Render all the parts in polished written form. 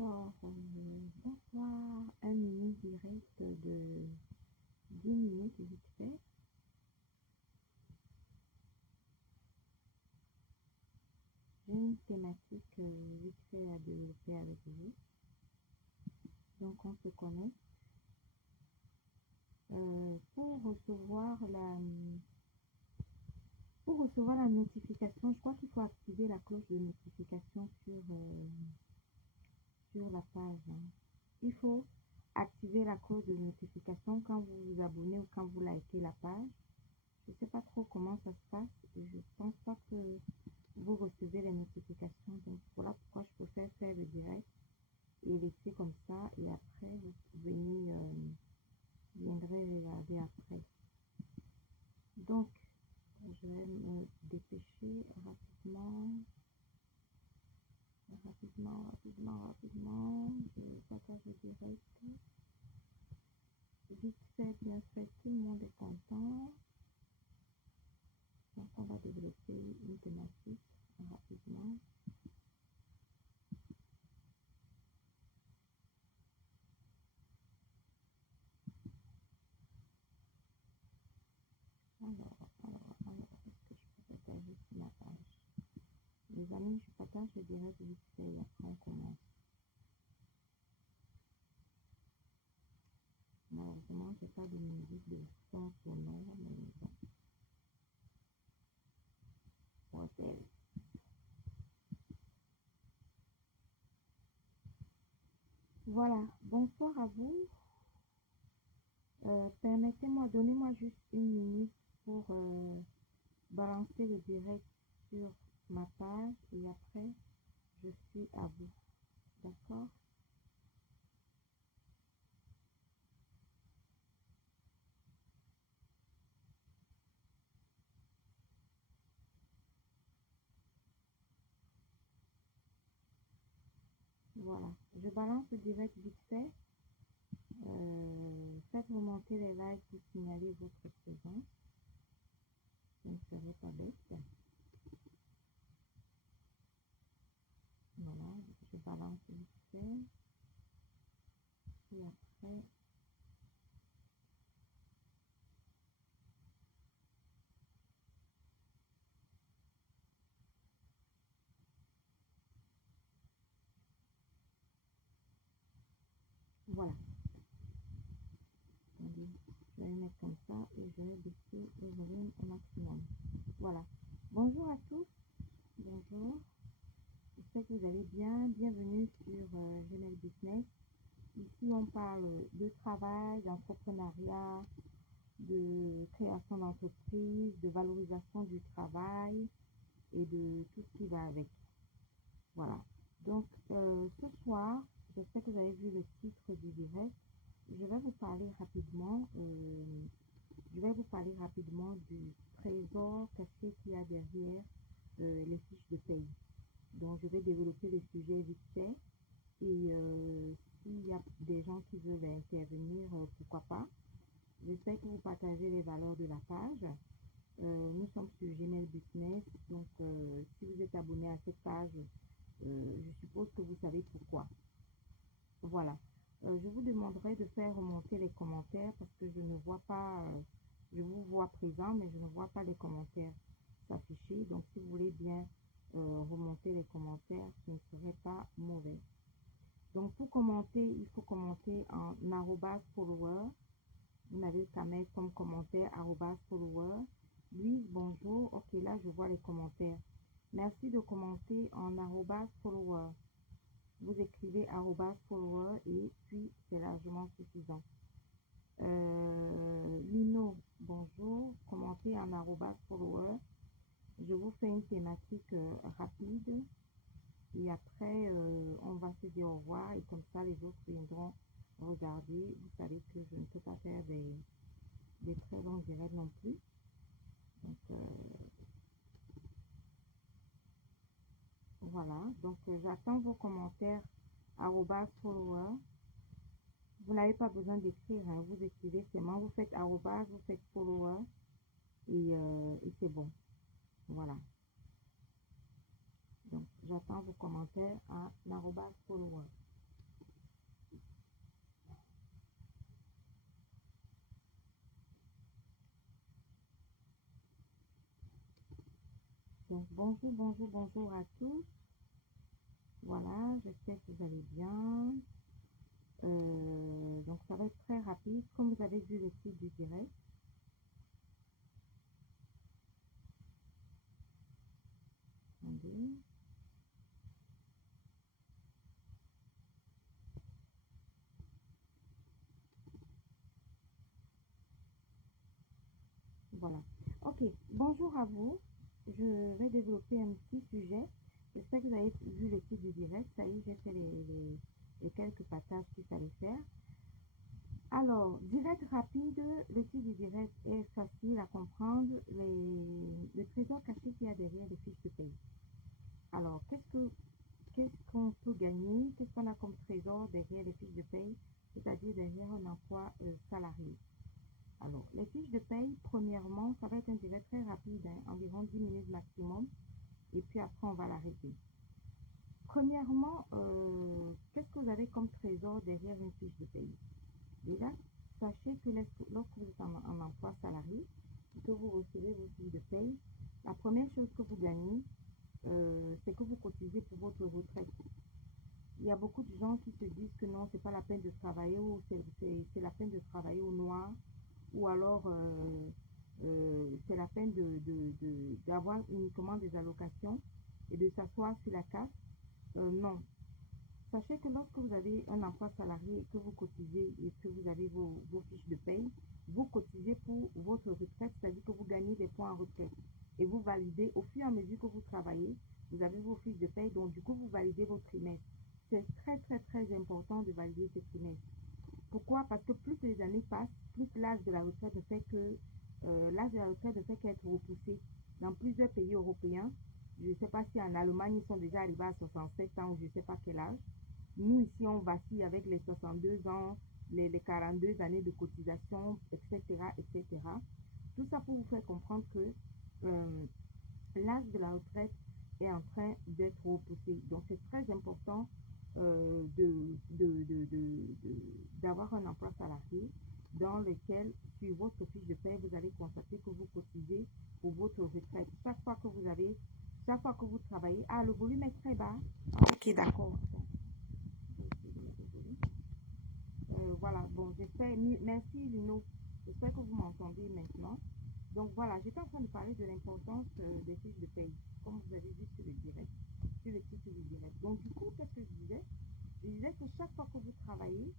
Alors, bonsoir, un mini direct de 10 minutes vite fait. J'ai une thématique vite fait à développer avec vous. Donc, on se connecte. Pour recevoir la notification, je crois qu'il faut activer la cloche de notification sur la page. Il faut activer la cloche de notification quand vous vous abonnez ou quand vous likez la page. Je ne sais pas trop comment ça se passe et je pense pas que vous recevez les notifications. Donc voilà pourquoi je préfère faire le direct et laisser comme ça et après vous viendrez regarder après. Donc je vais me dépêcher rapidement. Je partage le direct. Vite fait, bien fait, tout le monde est content. Donc on va développer une thématique rapidement. Alors, est-ce que je peux partager sur ma page? Les amis, je partage le direct vite fait et après on commence. Malheureusement, j'ai pas de musique de son sonore, mais bon. Hôtel. Voilà, bonsoir à vous. Permettez-moi, donnez-moi juste une minute pour balancer le direct sur ma page et après, je suis à vous. D'accord? Voilà, je balance le direct vite fait. Faites remonter les likes pour signaler votre présence. Je ne serai pas bête. Voilà, je balance vite fait. Et après, voilà. Attendez, je vais mettre comme ça et je vais baisser le volume au maximum. Voilà. Bonjour à tous. Bonjour. J'espère que vous allez bien. Bienvenue sur Gmail Business. Ici, on parle de travail, d'entrepreneuriat, de création d'entreprise, de valorisation du travail et de tout ce qui va avec. Voilà. Donc, ce soir, j'espère que vous avez vu le titre du direct. Je vais vous parler rapidement. Du trésor caché qu'il y a derrière les fiches de paye. Donc, je vais développer le sujet vite fait. Et s'il y a des gens qui veulent intervenir, pourquoi pas. J'espère que vous partagez les valeurs de la page. Nous sommes sur Gmail Business. Donc, si vous êtes abonné à cette page, je suppose que vous savez pourquoi. Voilà. Je vous demanderai de faire remonter les commentaires parce que je ne vois pas, je vous vois présent, mais je ne vois pas les commentaires s'afficher. Donc, si vous voulez bien remonter les commentaires, ce ne serait pas mauvais. Donc, pour commenter, il faut commenter en @follower. Vous n'avez qu'à mettre comme commentaire @follower. Louise, bonjour. Ok, là, je vois les commentaires. Merci de commenter en @follower. Vous écrivez @follower et puis c'est largement suffisant. Lino, bonjour. Commentez en @follower. Je vous fais une thématique rapide et après on va se dire au revoir et comme ça les autres viendront regarder. Vous savez que je ne peux pas faire des très longs directs non plus. Donc voilà, donc j'attends vos commentaires @follower. Vous n'avez pas besoin d'écrire, hein. Vous écrivez seulement, vous faites arrobas, vous faites follower et c'est bon. Voilà. Donc j'attends vos commentaires à @follower. Donc, bonjour, bonjour, bonjour à tous. Voilà, j'espère que vous allez bien. Donc, ça va être très rapide. Comme vous avez vu le titre du direct, attendez. Voilà. Ok, bonjour à vous. Je vais développer un petit sujet. J'espère que vous avez vu le titre du direct. Ça y est, j'ai fait les quelques passages qu'il fallait faire. Alors, direct rapide, le titre du direct est facile à comprendre. Le trésor caché qu'il y a derrière les fiches de paye. Alors, qu'est-ce qu'on peut gagner? Qu'est-ce qu'on a comme trésor derrière les fiches de paye, c'est-à-dire derrière un emploi salarié? Alors, les fiches de paye, premièrement, ça va être un direct très rapide, hein, environ 10 minutes maximum, et puis après, on va l'arrêter. Premièrement, qu'est-ce que vous avez comme trésor derrière une fiche de paye? Déjà, sachez que lorsque vous êtes en emploi salarié, que vous recevez vos fiches de paye, la première chose que vous gagnez, c'est que vous cotisez pour votre retraite. Il y a beaucoup de gens qui se disent que non, c'est pas la peine de travailler ou c'est la peine de travailler au noir ou alors c'est la peine d'avoir uniquement des allocations et de s'asseoir sur la case. Non. Sachez que lorsque vous avez un emploi salarié et que vous cotisez et que vous avez vos fiches de paye, vous cotisez pour votre retraite, c'est-à-dire que vous gagnez des points en retraite. Et vous validez au fur et à mesure que vous travaillez, vous avez vos fiches de paye, donc du coup vous validez vos trimestres. C'est très très très important de valider ces trimestres. Pourquoi? Parce que plus les années passent, plus l'âge de la retraite ne fait que l'âge de la retraite ne fait qu'être repoussé. Dans plusieurs pays européens, je ne sais pas si en Allemagne ils sont déjà arrivés à 67 ans ou je ne sais pas quel âge. Nous ici on vacille avec les 62 ans, les 42 années de cotisation, etc., etc. Tout ça pour vous faire comprendre que euh, l'âge de la retraite est en train d'être repoussé. Donc, c'est très important d'avoir un emploi salarié dans lequel, sur votre fiche de paie, vous allez constater que vous cotisez pour votre retraite. Chaque fois que vous travaillez, le volume est très bas. Ok, d'accord. Voilà, bon, j'espère, merci Lino, j'espère que vous m'entendez maintenant. Donc voilà, j'étais en train de parler de l'importance des fiches de paye, comme vous avez vu sur le direct, sur le titre du direct. Donc du coup, qu'est-ce que je disais? Je disais que chaque fois que vous travaillez,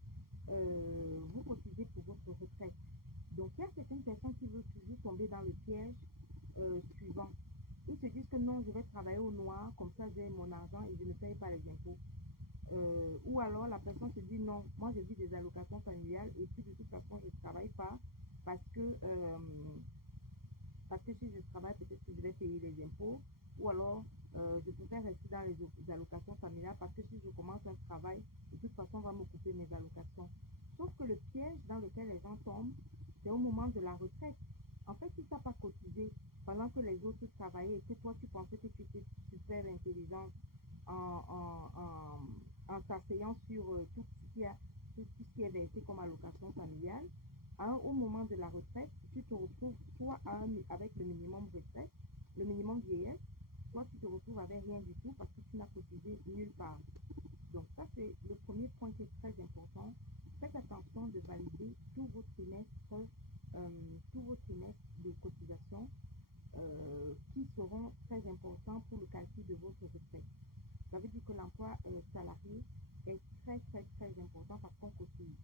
vous cotisez pour votre retraite. Donc il y a certaines personnes qui veulent toujours tomber dans le piège suivant. Ils se disent que non, je vais travailler au noir, comme ça j'ai mon argent et je ne paye pas les impôts. Ou alors la personne se dit non, moi j'ai vu des allocations familiales et puis de toute façon je ne travaille pas parce que, euh, parce que si je travaille peut-être que je vais payer les impôts ou alors je préfère rester dans les allocations familiales parce que si je commence un travail, de toute façon on va me couper mes allocations. Sauf que le piège dans lequel les gens tombent, c'est au moment de la retraite. En fait, si tu n'as pas cotisé pendant que les autres travaillaient et que toi tu pensais que tu étais super intelligent en s'asseyant sur tout ce qui est versé comme allocation familiale, au moment de la retraite, tu te retrouves soit avec le minimum retraite, le minimum vieillesse, soit tu te retrouves avec rien du tout parce que tu n'as cotisé nulle part. Donc ça, c'est le premier point qui est très important. Faites attention de valider tous vos trimestres de cotisation qui seront très importants pour le calcul de votre retraite. Ça veut dire que l'emploi salarié est très, très, très important parce qu'on cotise.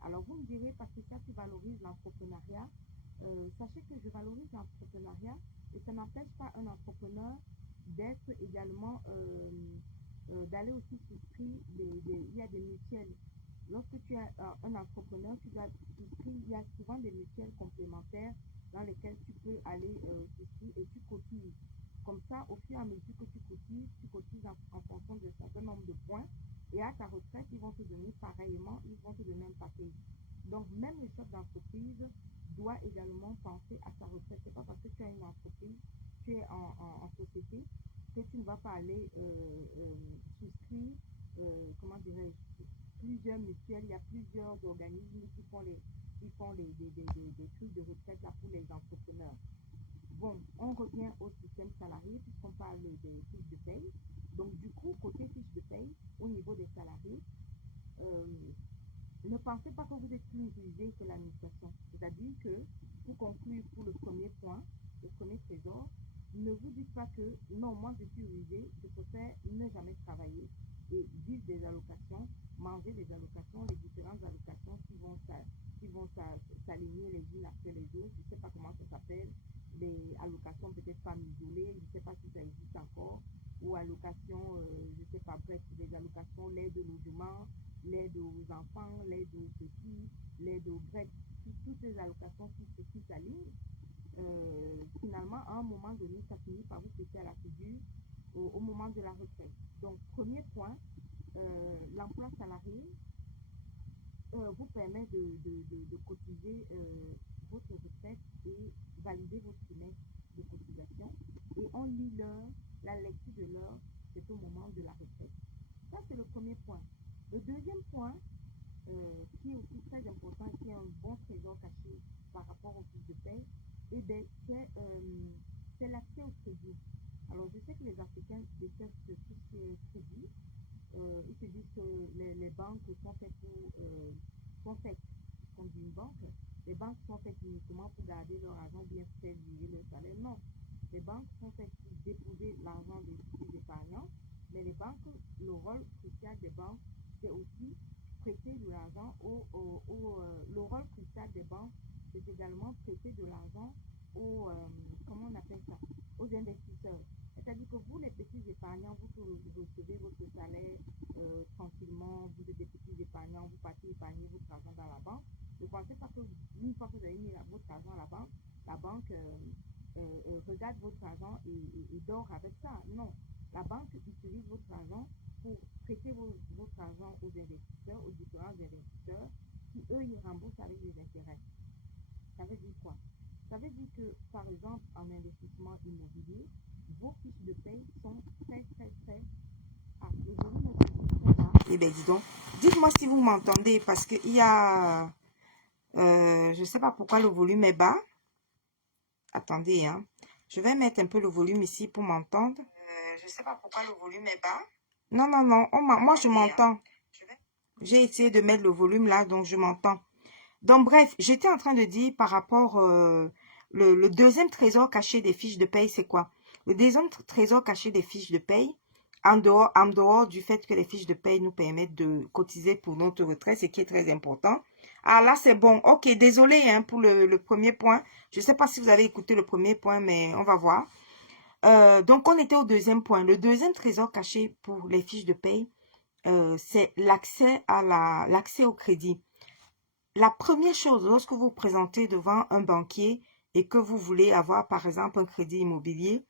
Alors, vous me direz, parce que ça, tu valorises l'entrepreneuriat. Sachez que je valorise l'entrepreneuriat et ça n'empêche pas un entrepreneur d'être également, d'aller aussi souscrire, il y a des mutuelles. Lorsque tu es un entrepreneur, tu dois souscrire, il y a souvent des mutuelles complémentaires dans lesquelles tu peux aller souscrire et tu cotises. Comme ça, au fur et à mesure que tu cotises en fonction de certain nombre de points. Et à ta retraite, ils vont te donner pareillement, ils vont te donner un paquet. Donc, même le chef d'entreprise doit également penser à sa retraite. C'est pas parce que tu as une entreprise, tu es en société, que tu ne vas pas aller souscrire, comment dirais-je, plusieurs mutuelles. Il y a plusieurs organismes qui font des trucs de retraite là pour les entrepreneurs. Bon, on revient au système salarié puisqu'on parle des fiches de paye. Donc, du coup, côté fiches de paye, au niveau des salariés, euh, ne pensez pas que vous êtes plus utilisé que l'administration. C'est-à-dire que, pour conclure pour le premier point, le premier trésor, ne vous dites pas que non, moi je suis usé, je préfère ne jamais travailler et vivre des allocations, manger des allocations, les différentes allocations qui vont s'aligner les unes après les autres. Je ne sais pas comment ça s'appelle, les allocations peut-être femmes isolées, je ne sais pas si ça existe encore, ou allocations, je ne sais pas, bref, des allocations, l'aide au logement, l'aide aux enfants, l'aide aux petits, l'aide aux bref, toutes ces allocations qui s'alignent, finalement, à un moment donné, ça finit par vous péter à la figure au moment de la retraite. Donc, premier point, l'emploi salarié vous permet de cotiser votre retraite et valider votre trimestre de cotisation. Et on lit l'heure, la lecture de l'heure, c'est au moment de la retraite. Ça, c'est le premier point. Le deuxième point, qui est aussi très important et qui est un bon trésor caché par rapport aux fiches de paie, eh bien, c'est l'accès au crédit. Alors, je sais que les Africains détestent tout ce qui est crédit. Ils se disent que les banques sont faites sont faites, comme dit une banque, les banques sont faites uniquement pour garder leur argent, bien faire virer leur salaire. Non. Les banques sont faites pour déposer l'argent des petits épargnants, mais les banques, le rôle crucial des banques, c'est aussi prêter de l'argent le rôle crucial des banques, c'est également prêter de l'argent aux, comment on appelle ça, aux investisseurs. C'est-à-dire que vous, les petits épargnants, vous recevez votre salaire tranquillement, vous êtes des petits épargnants, vous partez épargner votre argent dans la banque. Ne pensez pas que une fois que vous avez mis votre argent à la banque regarde votre argent et dort avec ça. Non, la banque utilise votre argent pour prêter votre argent aux investisseurs, aux différents investisseurs, qui eux, ils remboursent avec des intérêts. Ça veut dire quoi? Ça veut dire que, par exemple, en investissement immobilier, vos fiches de paye sont très, très, très... Ah, le volume est très bas. Eh bien, dis donc, dites-moi si vous m'entendez, parce qu'il y a... je ne sais pas pourquoi le volume est bas. Attendez, hein. Je vais mettre un peu le volume ici pour m'entendre. Je ne sais pas pourquoi le volume est bas. Non, non, non. Moi, je m'entends. J'ai essayé de mettre le volume là, donc je m'entends. Donc, bref, j'étais en train de dire par rapport... le deuxième trésor caché des fiches de paye, c'est quoi? Le deuxième trésor caché des fiches de paye, en dehors du fait que les fiches de paye nous permettent de cotiser pour notre retraite, ce qui est très important. Ah là, c'est bon. Ok, désolé hein, pour le premier point. Je ne sais pas si vous avez écouté le premier point, mais on va voir. Donc, on était au deuxième point. Le deuxième trésor caché pour les fiches de paye, c'est l'accès au crédit. La première chose, lorsque vous vous présentez devant un banquier et que vous voulez avoir, par exemple, un crédit immobilier,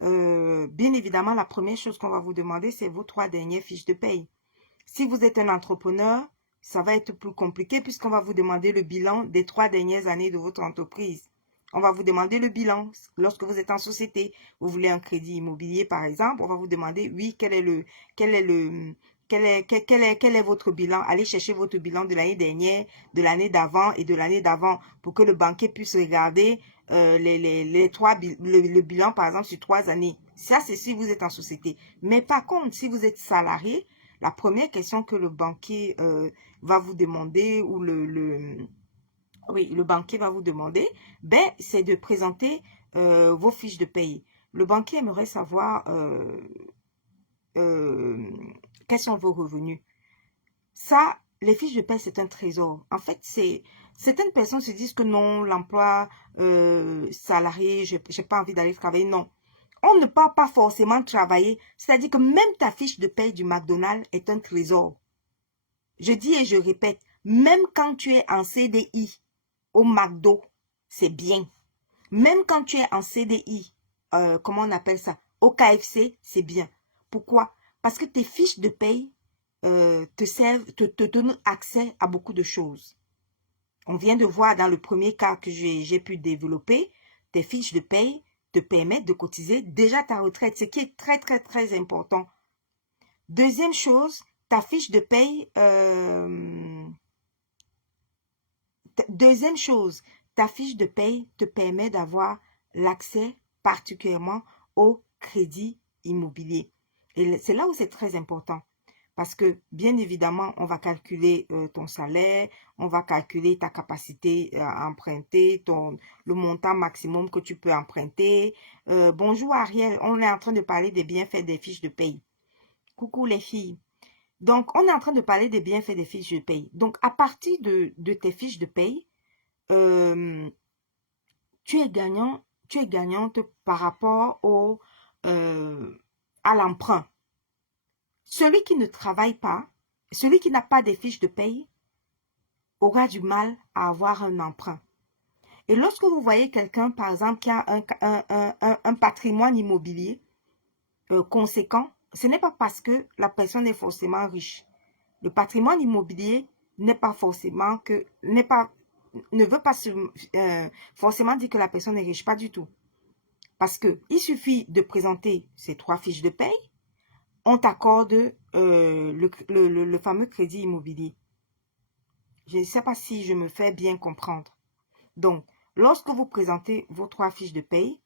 bien évidemment, la première chose qu'on va vous demander, c'est vos 3 dernières fiches de paye. Si vous êtes un entrepreneur, ça va être plus compliqué puisqu'on va vous demander le bilan des 3 dernières années de votre entreprise. On va vous demander le bilan. Lorsque vous êtes en société, vous voulez un crédit immobilier, par exemple, on va vous demander, oui, quel est votre bilan? Allez chercher votre bilan de l'année dernière, de l'année d'avant et de l'année d'avant pour que le banquier puisse regarder le bilan, par exemple, sur 3 années. Ça, c'est si vous êtes en société. Mais par contre, si vous êtes salarié, la première question que le banquier va vous demander ou le banquier va vous demander, ben, c'est de présenter vos fiches de paye. Le banquier aimerait savoir quels sont vos revenus. Ça, les fiches de paie, c'est un trésor. En fait, certaines personnes se disent que non, l'emploi salarié, j'ai pas envie d'aller travailler. Non, on ne peut pas forcément travailler. C'est-à-dire que même ta fiche de paie du McDonald's est un trésor. Je dis et je répète, même quand tu es en CDI au McDo, c'est bien. Même quand tu es en CDI, comment on appelle ça, au KFC, c'est bien. Pourquoi? Parce que tes fiches de paye te servent, te donnent accès à beaucoup de choses. On vient de voir dans le premier cas que j'ai pu développer, tes fiches de paye te permettent de cotiser déjà ta retraite, ce qui est très, très, très important. Deuxième chose, ta fiche de paye, deuxième chose, ta fiche de paye te permet d'avoir l'accès particulièrement au crédit immobilier. Et c'est là où c'est très important. Parce que, bien évidemment, on va calculer ton salaire, on va calculer ta capacité à emprunter, le montant maximum que tu peux emprunter. Bonjour Ariel, on est en train de parler des bienfaits des fiches de paye. Coucou les filles. Donc, on est en train de parler des bienfaits des fiches de paye. Donc, à partir de tes fiches de paye, tu es gagnante par rapport à l'emprunt. Celui qui ne travaille pas, celui qui n'a pas de fiches de paye, aura du mal à avoir un emprunt. Et lorsque vous voyez quelqu'un, par exemple, qui a un patrimoine immobilier conséquent, ce n'est pas parce que la personne est forcément riche. Le patrimoine immobilier n'est pas forcément ne veut pas forcément dire que la personne est riche, pas du tout. Parce qu'il suffit de présenter ces 3 fiches de paye, on t'accorde le fameux crédit immobilier. Je ne sais pas si je me fais bien comprendre. Donc, lorsque vous présentez vos 3 fiches de paye,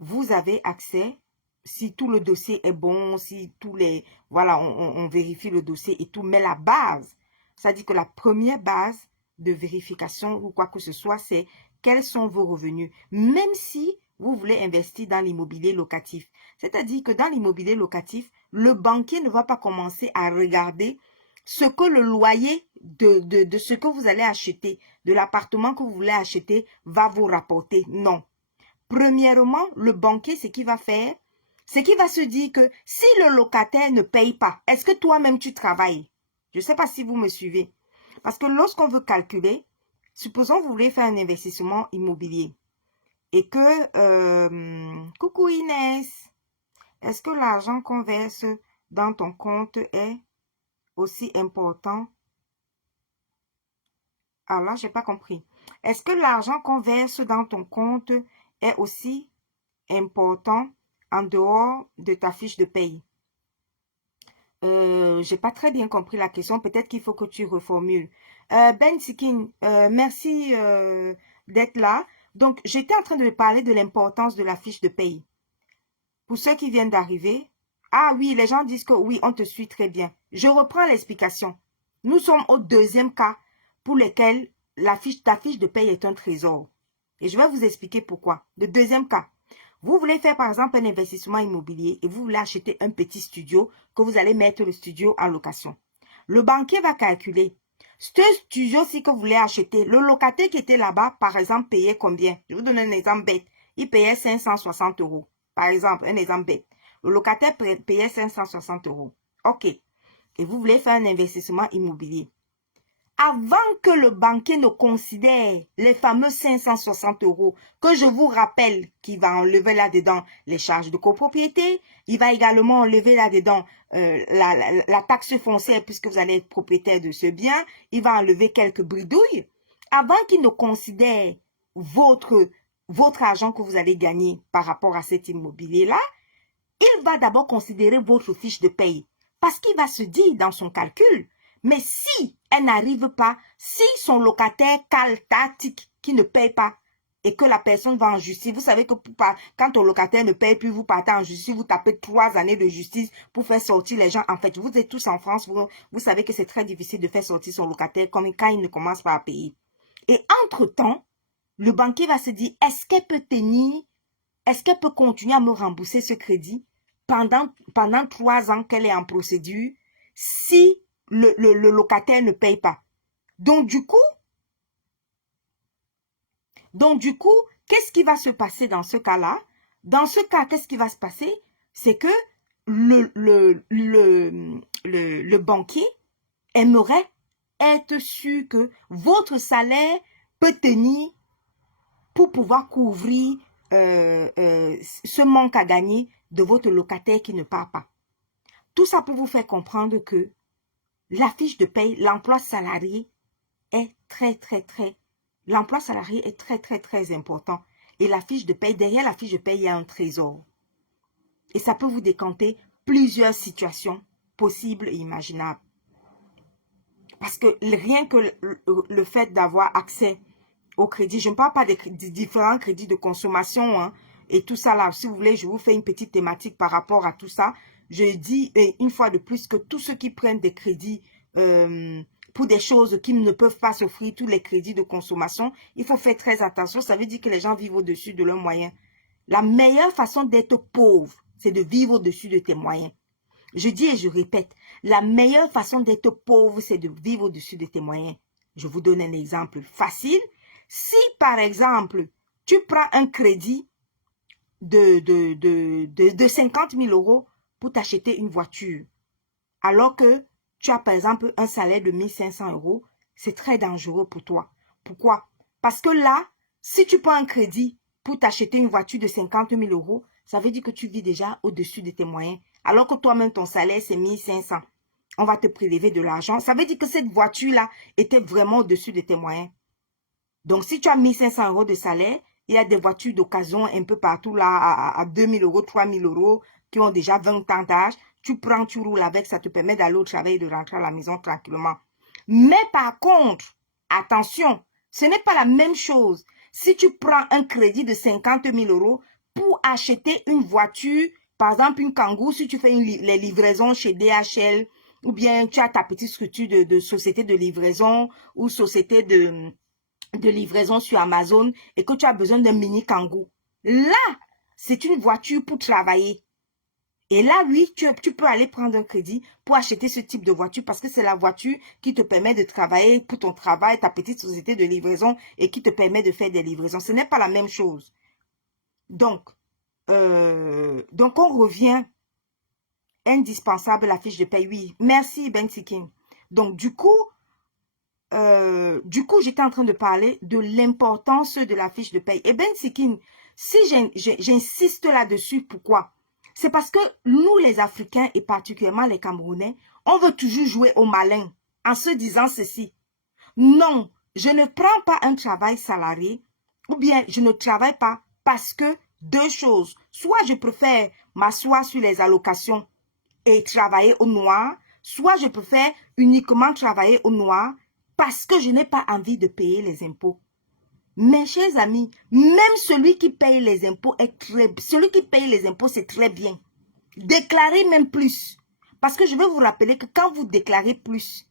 vous avez accès, si tout le dossier est bon, si tous les... Voilà, on vérifie le dossier et tout, mais la base, c'est-à-dire que la première base de vérification ou quoi que ce soit, c'est quels sont vos revenus. Même si vous voulez investir dans l'immobilier locatif. C'est-à-dire que dans l'immobilier locatif, le banquier ne va pas commencer à regarder ce que le loyer de ce que vous allez acheter, de l'appartement que vous voulez acheter, va vous rapporter. Non. Premièrement, le banquier, ce qu'il va faire, c'est qu'il va se dire que si le locataire ne paye pas, est-ce que toi-même tu travailles? Je ne sais pas si vous me suivez. Parce que lorsqu'on veut calculer, supposons que vous voulez faire un investissement immobilier et que, coucou Inès, est-ce que l'argent qu'on verse dans ton compte est aussi important? Ah là, je n'ai pas compris. Est-ce que l'argent qu'on verse dans ton compte est aussi important en dehors de ta fiche de paye? J'ai pas très bien compris la question. Peut-être qu'il faut que tu reformules. Ben Sikin, merci d'être là. Donc, j'étais en train de parler de l'importance de la fiche de paye. Pour ceux qui viennent d'arriver, ah oui, les gens disent que oui, on te suit très bien. Je reprends l'explication. Nous sommes au deuxième cas pour lequel ta fiche de paye est un trésor. Et je vais vous expliquer pourquoi. Le deuxième cas, vous voulez faire par exemple un investissement immobilier et vous voulez acheter un petit studio que vous allez mettre le studio en location. Le banquier va calculer. Ce studio-ci que vous voulez acheter, le locataire qui était là-bas, par exemple, payait combien? Je vous donne un exemple bête. Il payait 560 €. Par exemple, un exemple bête. Le locataire payait 560 €. OK. Et vous voulez faire un investissement immobilier. Avant que le banquier ne considère les fameux 560 € que je vous rappelle qu'il va enlever là-dedans les charges de copropriété, il va également enlever là-dedans la taxe foncière puisque vous allez être propriétaire de ce bien, il va enlever quelques bridouilles. Avant qu'il ne considère votre argent que vous allez gagner par rapport à cet immobilier-là, il va d'abord considérer votre fiche de paye parce qu'il va se dire dans son calcul, mais si elle n'arrive pas, si son locataire caltatique qui ne paye pas et que la personne va en justice, vous savez que quand ton locataire ne paye plus, vous partez en justice, vous tapez 3 années de justice pour faire sortir les gens. En fait, vous êtes tous en France, vous savez que c'est très difficile de faire sortir son locataire quand il ne commence pas à payer. Et entre-temps, le banquier va se dire, est-ce qu'elle peut tenir, est-ce qu'elle peut continuer à me rembourser ce crédit pendant 3 ans qu'elle est en procédure si le locataire ne paye pas. Donc, du coup, qu'est-ce qui va se passer dans ce cas-là? Dans ce cas, qu'est-ce qui va se passer? C'est que le banquier aimerait être sûr que votre salaire peut tenir pour pouvoir couvrir ce manque à gagner de votre locataire qui ne part pas. Tout ça pour vous faire comprendre que la fiche de paye, l'emploi salarié est l'emploi salarié est très important. Et la fiche de paye, derrière la fiche de paye, il y a un trésor. Et ça peut vous décanter plusieurs situations possibles et imaginables. Parce que rien que le fait d'avoir accès au crédit. Je ne parle pas des différents crédits de consommation hein, et tout ça là. Si vous voulez, je vous fais une petite thématique par rapport à tout ça. Je dis une fois de plus que tous ceux qui prennent des crédits pour des choses qu'ils ne peuvent pas s'offrir, tous les crédits de consommation, il faut faire très attention. Ça veut dire que les gens vivent au-dessus de leurs moyens. La meilleure façon d'être pauvre, c'est de vivre au-dessus de tes moyens. Je dis et je répète, la meilleure façon d'être pauvre, c'est de vivre au-dessus de tes moyens. Je vous donne un exemple facile. Si, par exemple, tu prends un crédit de 50 000 € pour t'acheter une voiture, alors que tu as, par exemple, un salaire de 1 500 €, c'est très dangereux pour toi. Pourquoi? Parce que là, si tu prends un crédit pour t'acheter une voiture de 50 000 €, ça veut dire que tu vis déjà au-dessus de tes moyens. Alors que toi-même, ton salaire, c'est 1 500. On va te prélever de l'argent. Ça veut dire que cette voiture-là était vraiment au-dessus de tes moyens. Donc, si tu as 1 500 € de salaire, il y a des voitures d'occasion un peu partout là à 2 000 €, 3 000 € qui ont déjà 20 ans d'âge. Tu prends, tu roules avec, ça te permet d'aller au travail et de rentrer à la maison tranquillement. Mais par contre, attention, ce n'est pas la même chose. Si tu prends un crédit de 50 000 € pour acheter une voiture, par exemple une Kangoo, si tu fais les livraisons chez DHL, ou bien tu as ta petite structure de société de livraison ou société de livraison sur Amazon et que tu as besoin d'un mini Kangoo. Là, c'est une voiture pour travailler. Et là, oui, tu peux aller prendre un crédit pour acheter ce type de voiture parce que c'est la voiture qui te permet de travailler pour ton travail, ta petite société de livraison et qui te permet de faire des livraisons. Ce n'est pas la même chose. Donc on revient indispensable la fiche de paye. Oui, merci Ben Sikin. Donc, du coup, j'étais en train de parler de l'importance de la fiche de paye. Et Ben Sikin, si j'insiste là-dessus, pourquoi? C'est parce que nous, les Africains, et particulièrement les Camerounais, on veut toujours jouer au malin en se disant ceci. Non, je ne prends pas un travail salarié ou bien je ne travaille pas parce que deux choses. Soit je préfère m'asseoir sur les allocations et travailler au noir, soit je préfère uniquement travailler au noir parce que je n'ai pas envie de payer les impôts. Mes chers amis, même celui qui paye les impôts c'est très bien. Déclarez même plus. Parce que je vais vous rappeler que quand vous déclarez plus,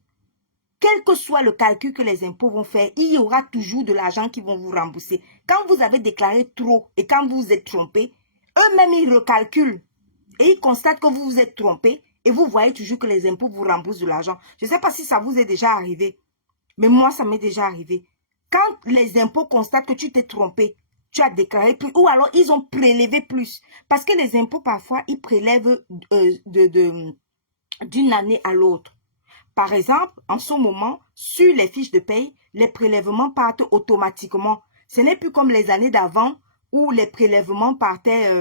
quel que soit le calcul que les impôts vont faire, il y aura toujours de l'argent qui vont vous rembourser. Quand vous avez déclaré trop et quand vous vous êtes trompé, eux-mêmes ils recalculent et ils constatent que vous vous êtes trompé et vous voyez toujours que les impôts vous remboursent de l'argent. Je ne sais pas si ça vous est déjà arrivé, mais moi ça m'est déjà arrivé. Quand les impôts constatent que tu t'es trompé, tu as déclaré plus, ou alors ils ont prélevé plus. Parce que les impôts, parfois, ils prélèvent d'une année à l'autre. Par exemple, en ce moment, sur les fiches de paye, les prélèvements partent automatiquement. Ce n'est plus comme les années d'avant où les prélèvements partaient,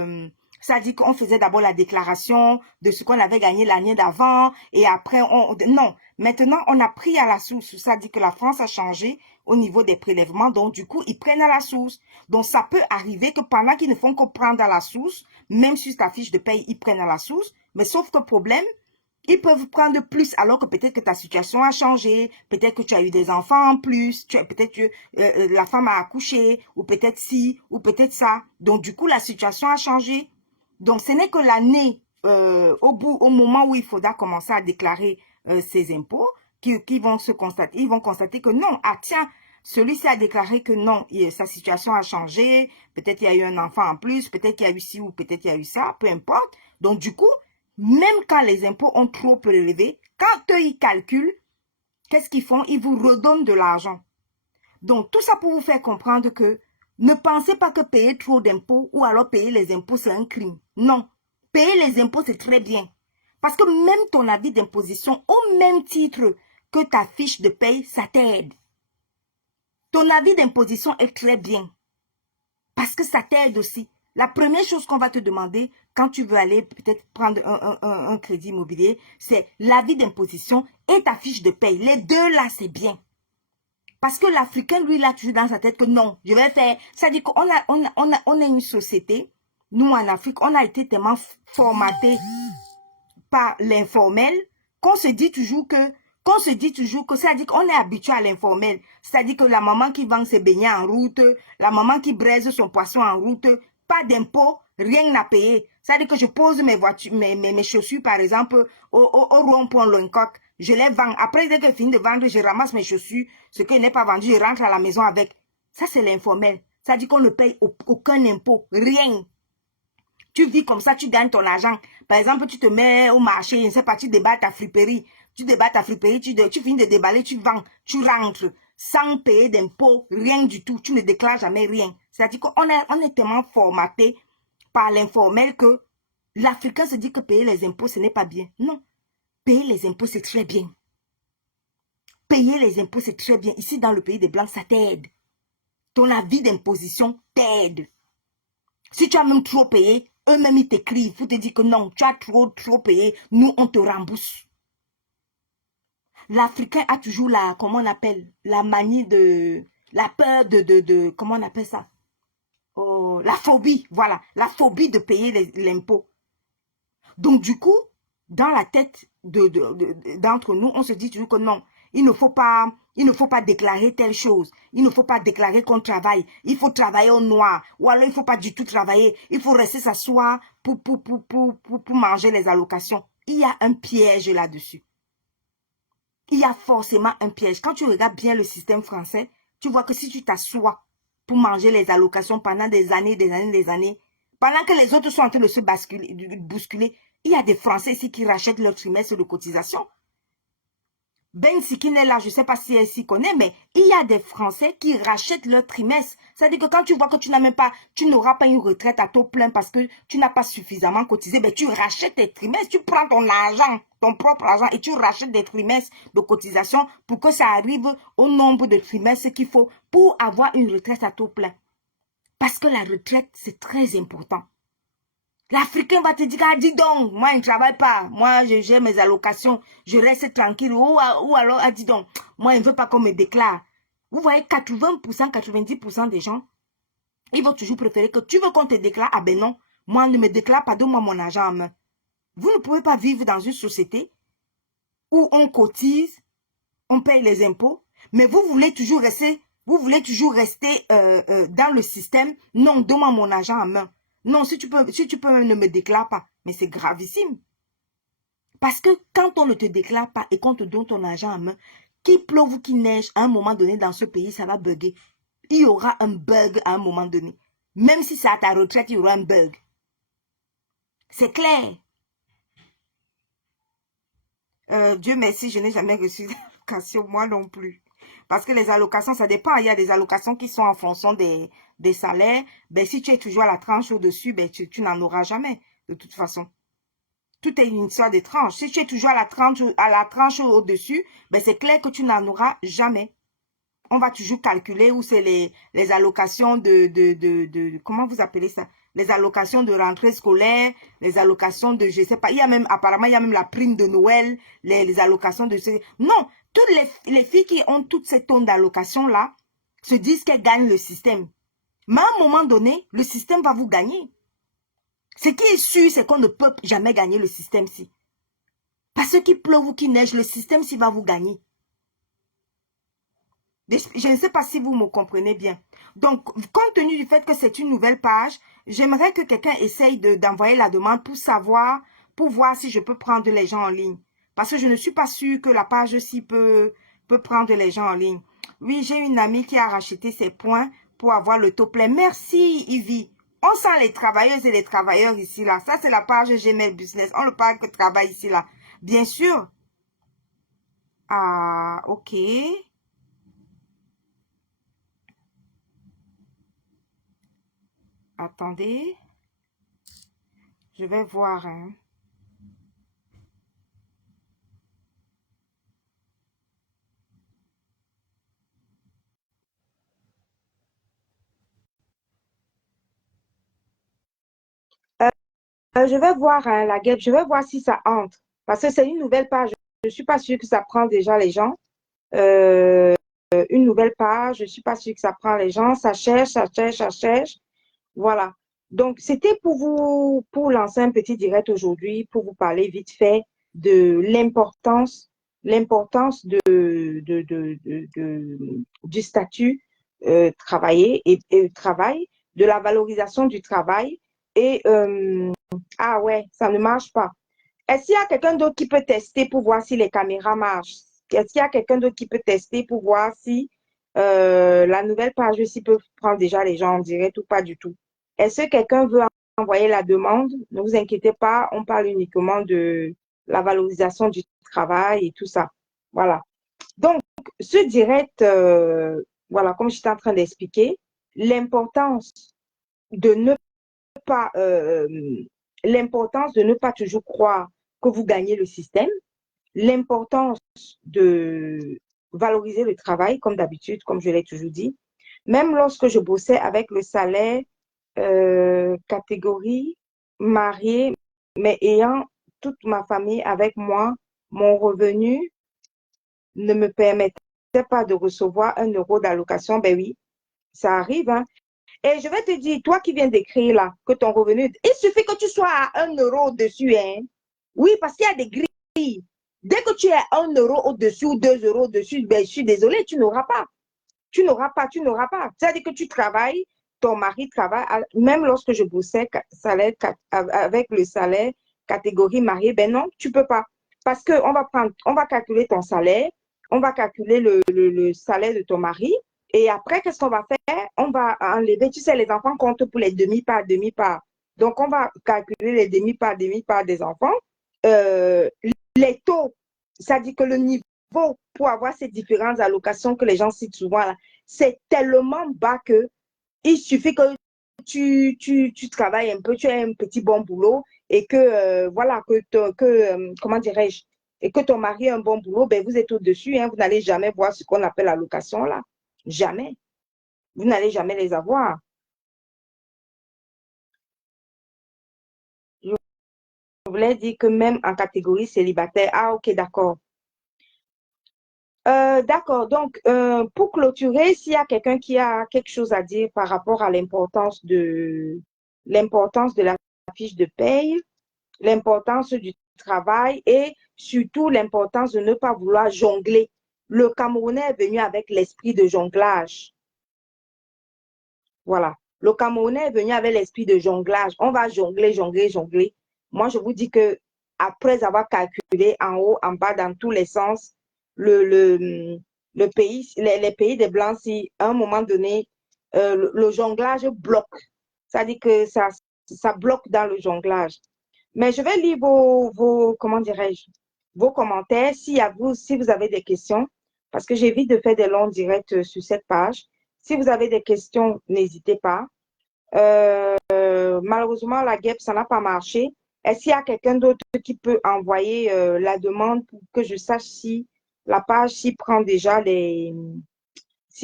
ça dit qu'on faisait d'abord la déclaration de ce qu'on avait gagné l'année d'avant et après, non. Maintenant, on a pris à la source. Ça dit que la France a changé au niveau des prélèvements. Donc, du coup, ils prennent à la source. Donc, ça peut arriver que pendant qu'ils ne font que prendre à la source, même sur ta fiche de paye, ils prennent à la source. Mais sauf que problème, ils peuvent prendre plus alors que peut-être que ta situation a changé, peut-être que tu as eu des enfants en plus, peut-être que la femme a accouché, ou peut-être ci, ou peut-être ça. Donc, du coup, la situation a changé. Donc, ce n'est que l'année, au moment où il faudra commencer à déclarer ses impôts, qui vont se constater, ils vont constater que non, ah tiens, celui-ci a déclaré que non, sa situation a changé, peut-être il y a eu un enfant en plus, peut-être qu'il y a eu ci ou peut-être il y a eu ça, peu importe. Donc, du coup, même quand les impôts ont trop prélevé, quand eux, ils calculent, qu'est-ce qu'ils font? Ils vous redonnent de l'argent. Donc, tout ça pour vous faire comprendre que ne pensez pas que payer trop d'impôts ou alors payer les impôts, c'est un crime. Non. Payer les impôts, c'est très bien. Parce que même ton avis d'imposition, au même titre que ta fiche de paye, ça t'aide. Ton avis d'imposition est très bien. Parce que ça t'aide aussi. La première chose qu'on va te demander quand tu veux aller peut-être prendre un crédit immobilier, c'est l'avis d'imposition et ta fiche de paye. Les deux là, c'est bien. Parce que l'Africain, lui, il a toujours dans sa tête que non, je vais faire. Ça dit qu'on a une société, nous en Afrique, on a été tellement formaté par l'informel qu'on se dit toujours que qu'on se dit toujours que c'est-à-dire qu'on est habitué à l'informel. C'est-à-dire que la maman qui vend ses beignets en route, la maman qui braise son poisson en route, pas d'impôt, rien à payer. C'est-à-dire que je pose mes voitures, mes chaussures, par exemple, au rond-point Loincoq. Je les vends. Après, dès que je finis de vendre, je ramasse mes chaussures. Ce que je n'ai pas vendu, je rentre à la maison avec. Ça, c'est l'informel. C'est-à-dire qu'on ne paye aucun impôt, rien. Tu vis comme ça, tu gagnes ton argent. Par exemple, tu te mets au marché, je ne sais pas, tu déballes ta friperie. Tu déballes ta friperie, tu finis de déballer, tu vends, tu rentres sans payer d'impôts, rien du tout. Tu ne déclares jamais rien. C'est-à-dire qu'on est tellement formaté par l'informel que l'Africain se dit que payer les impôts, ce n'est pas bien. Non, payer les impôts, c'est très bien. Payer les impôts, c'est très bien. Ici, dans le pays des Blancs, ça t'aide. Ton avis d'imposition t'aide. Si tu as même trop payé, eux-mêmes, ils t'écrivent pour te dire que non, tu as trop payé, nous, on te rembourse. L'Africain a toujours la, comment on appelle, la manie de, la peur de comment on appelle ça? Oh, la phobie, voilà, la phobie de payer l'impôt. Donc, du coup, dans la tête d'entre nous, on se dit toujours que non, il ne faut pas déclarer telle chose. Il ne faut pas déclarer qu'on travaille. Il faut travailler au noir. Ou alors, il ne faut pas du tout travailler. Il faut rester s'asseoir pour manger les allocations. Il y a un piège là-dessus. Il y a forcément un piège. Quand tu regardes bien le système français, tu vois que si tu t'assois pour manger les allocations pendant des années, pendant que les autres sont en train de se bousculer, il y a des Français ici qui rachètent leur trimestre de cotisation. Ben Sikine est là, je ne sais pas si elle s'y connaît, mais il y a des Français qui rachètent leur trimestre. C'est-à-dire que quand tu vois que tu n'auras pas une retraite à taux plein parce que tu n'as pas suffisamment cotisé, ben tu rachètes tes trimestres, tu prends ton argent, ton propre argent et tu rachètes des trimestres de cotisation pour que ça arrive au nombre de trimestres qu'il faut pour avoir une retraite à taux plein. Parce que la retraite, c'est très important. L'Africain va te dire, ah, dis donc, moi, je ne travaille pas. Moi, j'ai mes allocations. Je reste tranquille. Ou alors, ah, dis donc, moi, je ne veux pas qu'on me déclare. Vous voyez, 80%, 90% des gens, ils vont toujours préférer que tu veux qu'on te déclare. Ah ben non, moi, ne me déclare pas, donne-moi mon argent en main. Vous ne pouvez pas vivre dans une société où on cotise, on paye les impôts, mais vous voulez toujours rester dans le système. Non, donne-moi mon argent en main. Non, si tu peux, ne me déclare pas. Mais c'est gravissime. Parce que quand on ne te déclare pas et qu'on te donne ton argent en main, qu'il pleuve ou qu'il neige, à un moment donné dans ce pays, ça va bugger. Il y aura un bug à un moment donné. Même si c'est à ta retraite, il y aura un bug. C'est clair. Dieu merci, je n'ai jamais reçu d'allocation, moi non plus. Parce que les allocations, ça dépend. Il y a des allocations qui sont en fonction des salaires. Ben, si tu es toujours à la tranche au-dessus, ben, tu n'en auras jamais, de toute façon. Tout est une histoire de tranche. Si tu es toujours à la tranche au-dessus, ben, c'est clair que tu n'en auras jamais. On va toujours calculer où c'est les allocations comment vous appelez ça? Les allocations de rentrée scolaire, les allocations de, je sais pas, apparemment, il y a même la prime de Noël, les allocations de... Non, toutes les filles qui ont toutes ces tonnes d'allocations-là se disent qu'elles gagnent le système. Mais à un moment donné, le système va vous gagner. Ce qui est sûr, c'est qu'on ne peut jamais gagner le système-ci. Parce qu'il pleuve ou qu'il neige, le système-ci va vous gagner. Je ne sais pas si vous me comprenez bien. Donc, compte tenu du fait que c'est une nouvelle page, j'aimerais que quelqu'un essaye d'envoyer la demande pour voir si je peux prendre les gens en ligne. Parce que je ne suis pas sûre que la page-ci peut prendre les gens en ligne. Oui, j'ai une amie qui a racheté ses points pour avoir le taux plein. Merci, Ivy. On sent les travailleuses et les travailleurs ici, là. Ça, c'est la page Gmail Business. On ne parle que de travail ici, là. Bien sûr. Ah, ok. Attendez. Je vais voir. Hein. Je vais voir la guêpe. Je vais voir si ça entre. Parce que c'est une nouvelle page. Je ne suis pas sûre que ça prend déjà les gens. Euh, une nouvelle page. Je ne suis pas sûre que ça prend les gens. Ça cherche, ça cherche, ça cherche. Voilà. Donc, c'était pour lancer un petit direct aujourd'hui, pour vous parler vite fait de l'importance l'importance du statut travaillé et travail, de la valorisation du travail. Et, ah ouais, ça ne marche pas. Est-ce qu'il y a quelqu'un d'autre qui peut tester pour voir si les caméras marchent? Est-ce qu'il y a quelqu'un d'autre qui peut tester pour voir si la nouvelle page aussi peut prendre déjà les gens en direct ou pas du tout? Est-ce que quelqu'un veut envoyer la demande? Ne vous inquiétez pas, on parle uniquement de la valorisation du travail et tout ça. Voilà. Donc, ce direct, voilà, comme j'étais en train d'expliquer, l'importance de ne pas, l'importance de ne pas toujours croire que vous gagnez le système, l'importance de valoriser le travail, comme d'habitude, comme je l'ai toujours dit. Même lorsque je bossais avec le salaire catégorie mariée, mais ayant toute ma famille avec moi, mon revenu ne me permettait pas de recevoir 1 euro d'allocation. Ben oui, ça arrive, hein. Et je vais te dire, toi qui viens d'écrire là, que ton revenu, il suffit que tu sois à 1 euro au-dessus, hein. Oui, parce qu'il y a des grilles. Dès que tu es à 1 euro au-dessus ou 2 euros au-dessus, ben, je suis désolée, tu n'auras pas. Tu n'auras pas, tu n'auras pas. C'est-à-dire que tu travailles, ton mari travaille, même lorsque je bossais salaire, avec le salaire catégorie mariée, ben non, tu peux pas. Parce qu'on va prendre, on va calculer ton salaire, on va calculer le salaire de ton mari, et après, qu'est-ce qu'on va faire? On va enlever, tu sais, les enfants comptent pour les demi-parts, demi-parts. Donc, on va calculer les demi-parts, demi-parts des enfants. Euh, les taux, ça dit que le niveau pour avoir ces différentes allocations que les gens citent souvent là, c'est tellement bas que il suffit que tu travailles un peu, tu as un petit bon boulot et que, voilà, comment dirais-je, et que ton mari a un bon boulot, ben vous êtes au-dessus, hein, vous n'allez jamais voir ce qu'on appelle l'allocation là. Jamais. Vous n'allez jamais les avoir. Je voulais dire que même en catégorie célibataire, ah ok, d'accord. D'accord. Donc, pour clôturer, s'il y a quelqu'un qui a quelque chose à dire par rapport à l'importance de la fiche de paye, l'importance du travail et surtout l'importance de ne pas vouloir jongler. Le Camerounais est venu avec l'esprit de jonglage. Voilà. Le Camerounais est venu avec l'esprit de jonglage. On va jongler, jongler, jongler. Moi, je vous dis que après avoir calculé en haut, en bas, dans tous les sens, le pays, les pays des Blancs, si à un moment donné, le jonglage bloque. Ça dit que ça bloque dans le jonglage. Mais je vais lire comment dirais-je, vos commentaires si vous avez des questions, parce que j'évite de faire des longs directs sur cette page. Si vous avez des questions, n'hésitez pas. Malheureusement, la guêpe, ça n'a pas marché. Est-ce qu'il y a quelqu'un d'autre qui peut envoyer la demande pour que je sache si la page si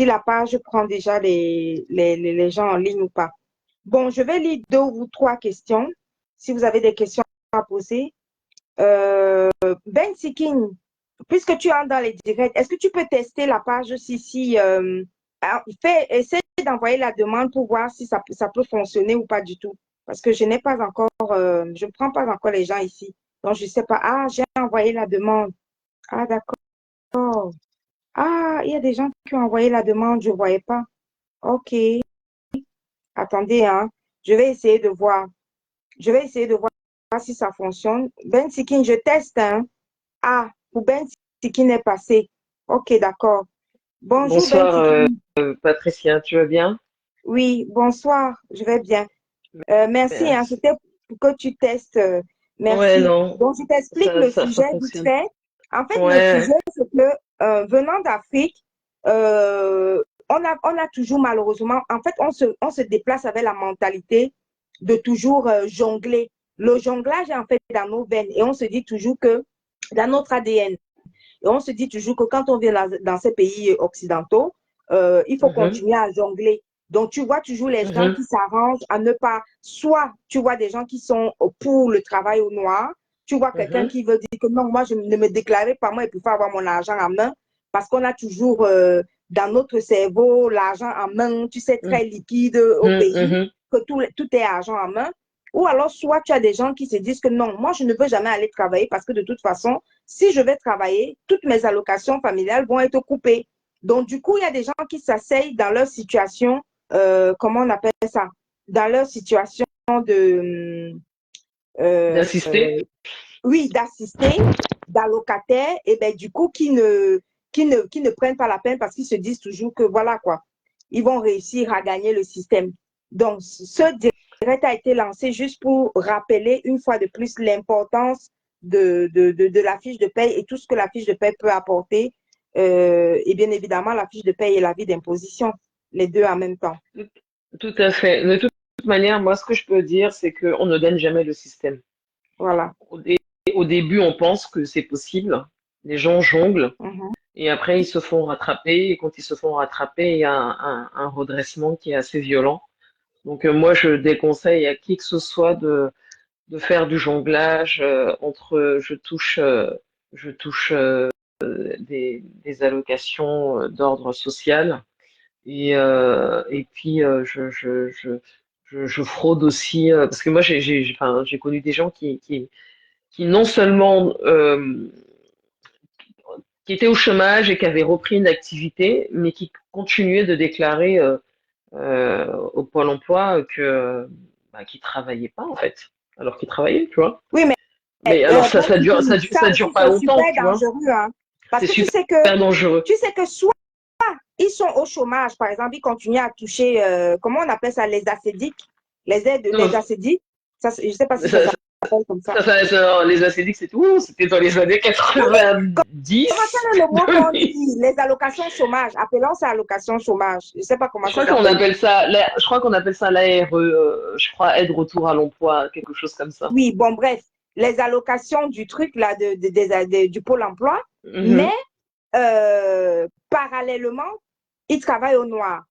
la page prend déjà les gens en ligne ou pas? Bon, je vais lire 2 ou 3 questions. Si vous avez des questions à poser. Ben Siking, puisque tu entres dans les directs, est-ce que tu peux tester la page si essaie d'envoyer la demande pour voir si ça peut fonctionner ou pas du tout. Parce que je n'ai pas encore, je ne prends pas encore les gens ici. Donc, je ne sais pas. Ah, j'ai envoyé la demande. Ah, d'accord. Ah, il y a des gens qui ont envoyé la demande, je ne voyais pas. OK. Attendez, hein. Je vais essayer de voir. Je vais essayer de voir si ça fonctionne. Ben Siking, je teste, hein. Ah, pour Ben Siking est passé. OK, d'accord. Bonjour Ben Bonsoir, Siking. Patricia, tu vas bien? Oui, bonsoir, je vais bien. Merci, hein, Merci. c'était pour que tu testes. Ouais, Merci. non, Donc, je t'explique le ça sujet vite fonctionne. fait. En fait, le Ouais. sujet, c'est que venant d'Afrique, on a toujours malheureusement, en fait, on se déplace avec la mentalité de toujours jongler. Le jonglage est en fait dans nos veines et on se dit toujours que dans notre ADN. Et on se dit toujours que quand on vient dans ces pays occidentaux, il faut Mhm, continuer à jongler. Donc, tu vois toujours les gens mhm, qui s'arrangent à ne pas, soit tu vois des gens qui sont pour le travail au noir, tu vois quelqu'un mhm, qui veut dire que non, moi, je ne me déclarais pas moi et puis faut avoir mon argent en main parce qu'on a toujours dans notre cerveau l'argent en main, tu sais, très liquide au mhm, pays, mhm, que tout est argent en main. Ou alors, soit tu as des gens qui se disent que non, moi, je ne veux jamais aller travailler parce que de toute façon, si je vais travailler, toutes mes allocations familiales vont être coupées. Donc, du coup, il y a des gens qui s'asseyent dans leur situation, comment on appelle ça? Dans leur situation de, euh, D'assister. euh, oui, d'assister, d'allocataires, et ben du coup, qui ne prennent pas la peine parce qu'ils se disent toujours que voilà quoi, ils vont réussir à gagner le système. Donc, ce direct a été lancé juste pour rappeler une fois de plus l'importance de la fiche de paie et tout ce que la fiche de paie peut apporter. Et bien évidemment, la fiche de paie et l'avis d'imposition, les deux en même temps. Tout, tout à fait. De toute manière, moi, ce que je peux dire, c'est qu'on ne gagne jamais le système. Voilà. Au début, on pense que c'est possible. Les gens jonglent Mhm. et après, ils se font rattraper. Et quand ils se font rattraper, il y a un redressement qui est assez violent. Donc, moi, je déconseille à qui que ce soit de faire du jonglage entre je touche des allocations d'ordre social et puis je fraude aussi parce que moi enfin, j'ai connu des gens qui non seulement qui étaient au chômage et qui avaient repris une activité, mais qui continuaient de déclarer au Pôle emploi que bah, qu'ils travaillaient pas en fait, alors qu'ils travaillaient, tu vois. Oui, mais Mais alors ça ça dure aussi, pas c'est longtemps, super tu vois. dangereux, hein. Parce C'est que super dangereux. tu sais que soit ils sont au chômage, par exemple, ils continuent à toucher, comment on appelle ça, les acédiques, les aides, Non, les acédiques. Ça, je ne sais pas si ça ça, s'appelle comme ça. les acédiques, c'est tout. C'était dans les années Oui, oui, comment 90, ça, le mot qu'on 2000. dit, les allocations chômage, appelons ça allocation chômage. Je ne sais pas comment Je ça crois qu'on s'appelle. appelle ça, je crois qu'on appelle ça l'ARE, je crois aide retour à l'emploi, quelque chose comme ça. Oui, bon, bref, les allocations du truc, là, du Pôle emploi, mais Mhm. parallèlement, ils travaillent au noir.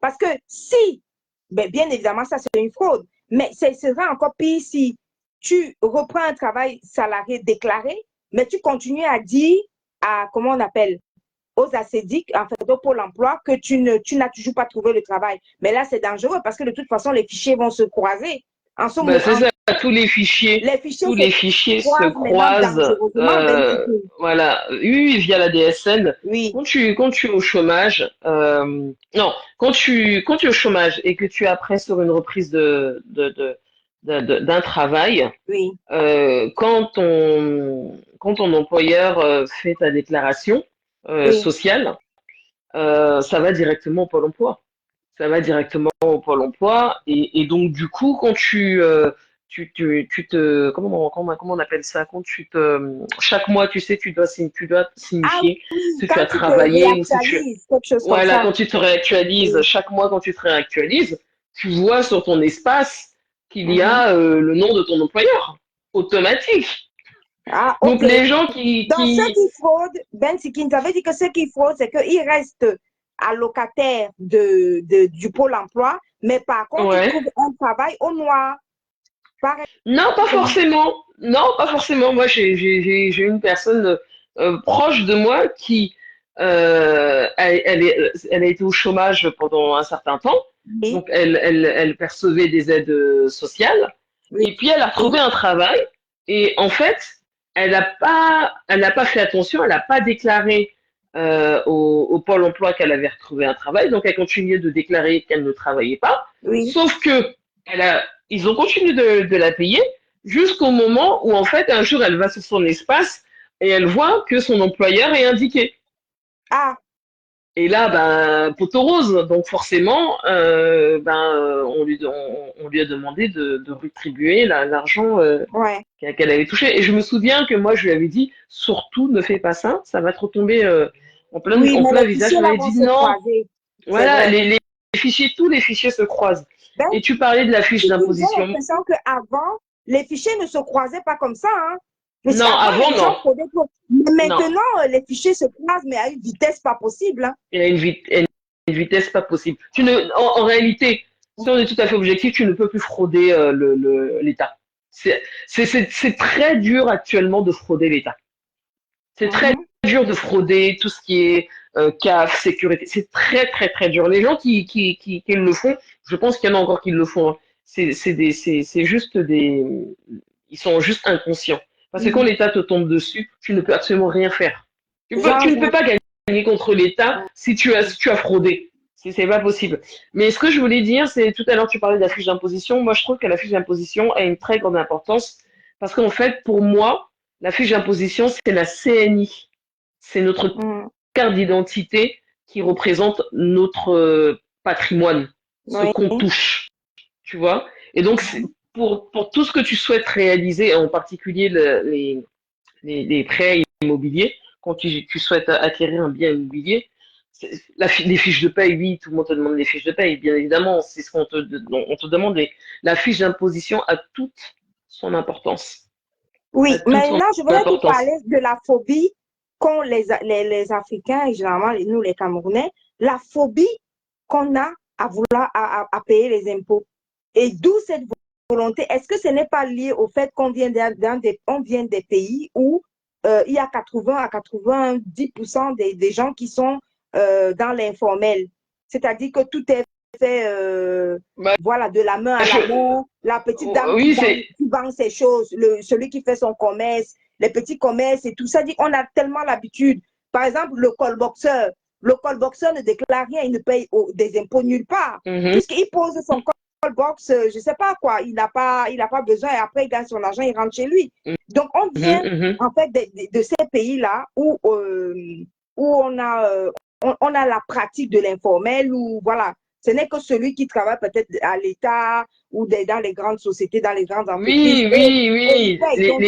Parce que si, ben, bien évidemment, ça c'est une fraude, mais ce serait encore pire si tu reprends un travail salarié déclaré, mais tu continues à dire comment on appelle, aux assédiques, en fait, au Pôle emploi, que tu n'as toujours pas trouvé le travail. Mais là, c'est dangereux parce que de toute façon, les fichiers vont se croiser. En ce Ben, c'est moment, ça, tous les fichiers, les fichiers tous se les fichiers se croisent maintenant croisent, dangereusement, Ben Tiki. voilà, oui, oui, via la DSN. Oui, Quand tu es au chômage, non, quand tu es au chômage et que tu es après sur une reprise d'un travail, oui, quand ton employeur fait ta déclaration oui. sociale, ça va directement au Pôle emploi. Ça va directement au Pôle emploi et donc du coup quand tu te comment on appelle ça quand tu te chaque mois tu sais tu dois Ah signifier oui, si tu quand as tu te travaillé ou si tu réactualises, quelque chose comme voilà ça. quand tu te réactualises Oui. chaque mois quand tu te réactualises tu vois sur ton espace qu'il y Mhm. a le nom de ton employeur automatique. Ah, Donc ok. les gens Donc, ceux qui fraudent, Ben Sikin, ça veut dire que ceux qui fraudent, c'est qu'ils restent allocataires du Pôle emploi, mais par contre, ils ouais. trouvent un travail au noir. Par Non, pas exemple. forcément. Non, pas forcément. Moi, j'ai une personne proche de moi qui, elle a été au chômage pendant un certain temps. Oui, Donc, elle percevait des aides sociales. oui, Et puis, elle a oui. retrouvé un travail. Et en fait, elle n'a pas fait attention. Elle n'a pas déclaré au Pôle emploi qu'elle avait retrouvé un travail. Donc, elle continuait de déclarer qu'elle ne travaillait pas. Oui. Sauf que ils ont continué de la payer jusqu'au moment où, en fait, un jour, elle va sur son espace et elle voit que son employeur est indiqué. Ah, Et là, ben, poteau rose. Donc, forcément, on lui a demandé de rétribuer l'argent ouais. qu'elle avait touché. Et je me souviens que moi, je lui avais dit, surtout, ne fais pas ça, ça va te retomber Oui, en mais plein les visage. fichiers Elle là m'avait vont dit, se non, croiser. C'est voilà, vrai. les fichiers, tous les fichiers se croisent. Ben, Et tu parlais de la fiche j'ai d'imposition. l'impression qu'avant, les fichiers ne se croisaient pas comme ça, hein. Mais Non, avant, avant, les non. gens fraudaient trop. Mais Non. maintenant, les fichiers se croisent, mais à une vitesse pas possible, hein. Il y a une vitesse pas possible. En réalité, si on est tout à fait objectif, tu ne peux plus frauder l'État. C'est très dur actuellement de frauder l'État. C'est très Mhm. dur de frauder tout ce qui est CAF, sécurité. C'est très, très, très dur. Les gens qui le font, je pense qu'il y en a encore qui le font, hein. c'est juste ils sont juste inconscients. Parce que quand l'État te tombe dessus, tu ne peux absolument rien faire. Tu ne peux pas gagner contre l'État si tu as fraudé. C'est pas possible. Mais ce que je voulais dire, c'est tout à l'heure tu parlais de la fiche d'imposition. Moi, je trouve que la fiche d'imposition a une très grande importance parce qu'en fait, pour moi, la fiche d'imposition, c'est la CNI. C'est notre carte d'identité qui représente notre patrimoine, ce qu'on touche, tu vois. Et donc, pour tout ce que tu souhaites réaliser, en particulier les prêts immobiliers, quand tu souhaites acquérir un bien immobilier, les fiches de paye, oui, tout le monde te demande des fiches de paye, bien évidemment, c'est ce qu'on te demande, mais la fiche d'imposition a toute son importance. Oui, maintenant, je voudrais te parler de la phobie qu'ont les Africains et généralement nous, les Camerounais, la phobie qu'on a à vouloir à payer les impôts. Et d'où cette volonté? Est-ce que ce n'est pas lié au fait qu'on vient des pays où il y a 80 à 90% des gens qui sont dans l'informel? C'est-à-dire que tout est fait voilà, de la main à la main, la petite dame qui vend ses choses, celui qui fait son commerce, les petits commerces et tout ça. On a tellement l'habitude. Par exemple, le call-boxeur ne déclare rien, il ne paye des impôts nulle part. Puisqu'il pose son call-box, je ne sais pas quoi, il n'a pas besoin et après il gagne son argent, il rentre chez lui. Donc on vient en fait de ces pays-là où on a la pratique de l'informel, où voilà, ce n'est que celui qui travaille peut-être à l'État ou dans les grandes sociétés, dans les grandes entreprises. Oui. Donc,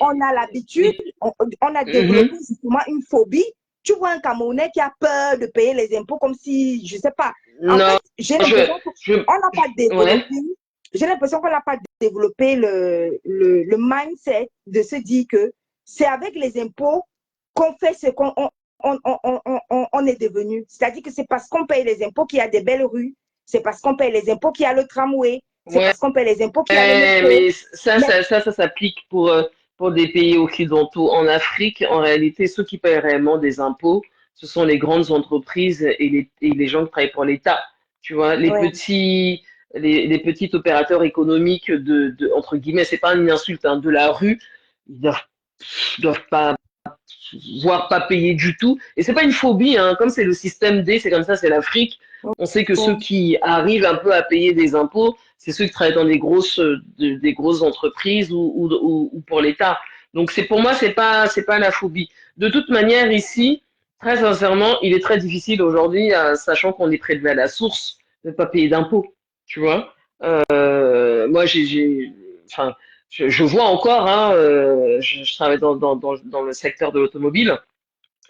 on a l'habitude, on a développé justement une phobie. Tu vois un Camerounais qui a peur de payer les impôts comme si, je ne sais pas. En fait, j'ai l'impression qu'on n'a pas développé. J'ai l'impression qu'on n'a pas développé le mindset de se dire que c'est avec les impôts qu'on fait ce qu'on est devenu. C'est-à-dire que c'est parce qu'on paye les impôts qu'il y a des belles rues, c'est parce qu'on paye les impôts qu'il y a le tramway, c'est parce qu'on paye les impôts qu'il y a le métro. Mais ça s'applique pour des pays occidentaux. En Afrique, en réalité, ceux qui payent réellement des impôts, ce sont les grandes entreprises et les gens qui travaillent pour l'État. Tu vois, les petits opérateurs économiques entre guillemets, c'est pas une insulte, hein, de la rue, ils doivent pas, voire pas payer du tout. Et c'est pas une phobie, hein, comme c'est le système D, c'est comme ça, c'est l'Afrique. On sait que ceux qui arrivent un peu à payer des impôts, c'est ceux qui travaillent dans des grosses entreprises ou pour l'État. Donc pour moi, c'est pas la phobie. De toute manière, ici, très sincèrement, il est très difficile aujourd'hui, sachant qu'on est prélevé à la source, de ne pas payer d'impôts. Tu vois, moi, je vois encore, hein, je travaille dans le secteur de l'automobile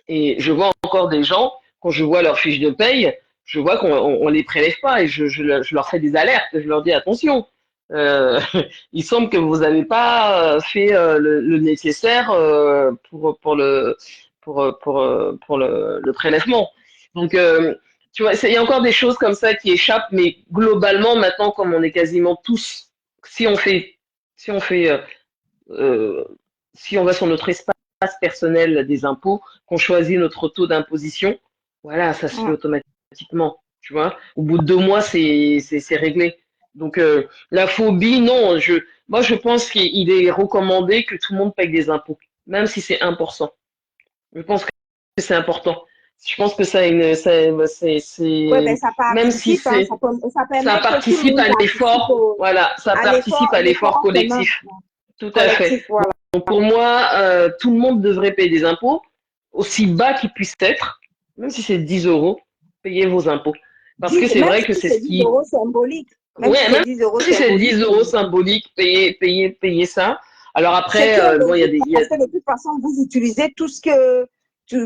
et je vois encore des gens, quand je vois leur fiche de paye, je vois qu'on les prélève pas et je leur fais des alertes, je leur dis attention. Il semble que vous n'avez pas fait le nécessaire pour le prélèvement. Donc, tu vois, il y a encore des choses comme ça qui échappent, mais globalement, maintenant, comme on est quasiment tous, si on va sur notre espace personnel des impôts, qu'on choisit notre taux d'imposition, voilà, ça se fait automatiquement, tu vois. Au bout de 2 mois, c'est réglé. Donc, la phobie, non, moi, je pense qu'il est recommandé que tout le monde paye des impôts, même si c'est 1%. Je pense que c'est important. Je pense que ça même si ça participe à l'effort, voilà, ça participe à l'effort collectif. Tout à fait. Voilà. Donc pour moi, tout le monde devrait payer des impôts, aussi bas qu'ils puissent être, même si c'est 10 euros, payez vos impôts. Parce que c'est vrai que c'est ce qui. 10 euros symbolique. Même si c'est 10 euros symbolique, payez ça. Alors après, bon, il y a des. Parce que de toute façon, vous utilisez tout ce que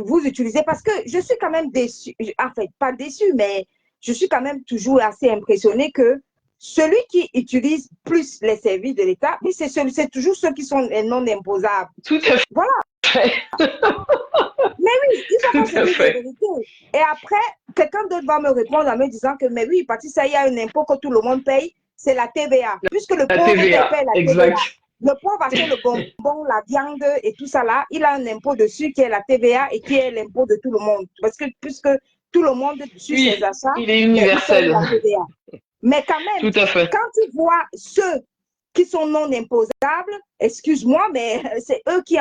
vous utilisez. Parce que je suis quand même déçue, en fait, pas déçue, mais je suis quand même toujours assez impressionnée que celui qui utilise plus les services de l'État, c'est toujours ceux qui sont non imposables. Tout à fait. Voilà. Mais oui, il faut qu'on se dise la vérité. Et après, quelqu'un d'autre va me répondre en me disant que, mais oui, parce que ça, il y a un impôt que tout le monde paye, c'est la TVA. Puisque le pauvre paye la TVA. Le pauvre achète le bonbon, la viande et tout ça là, il a un impôt dessus qui est la TVA et qui est l'impôt de tout le monde. Parce que puisque tout le monde, sur ses achats, il est universel. la TVA. Mais quand même, Tout à fait. quand tu vois ceux qui sont non imposables, excuse-moi, mais c'est eux qui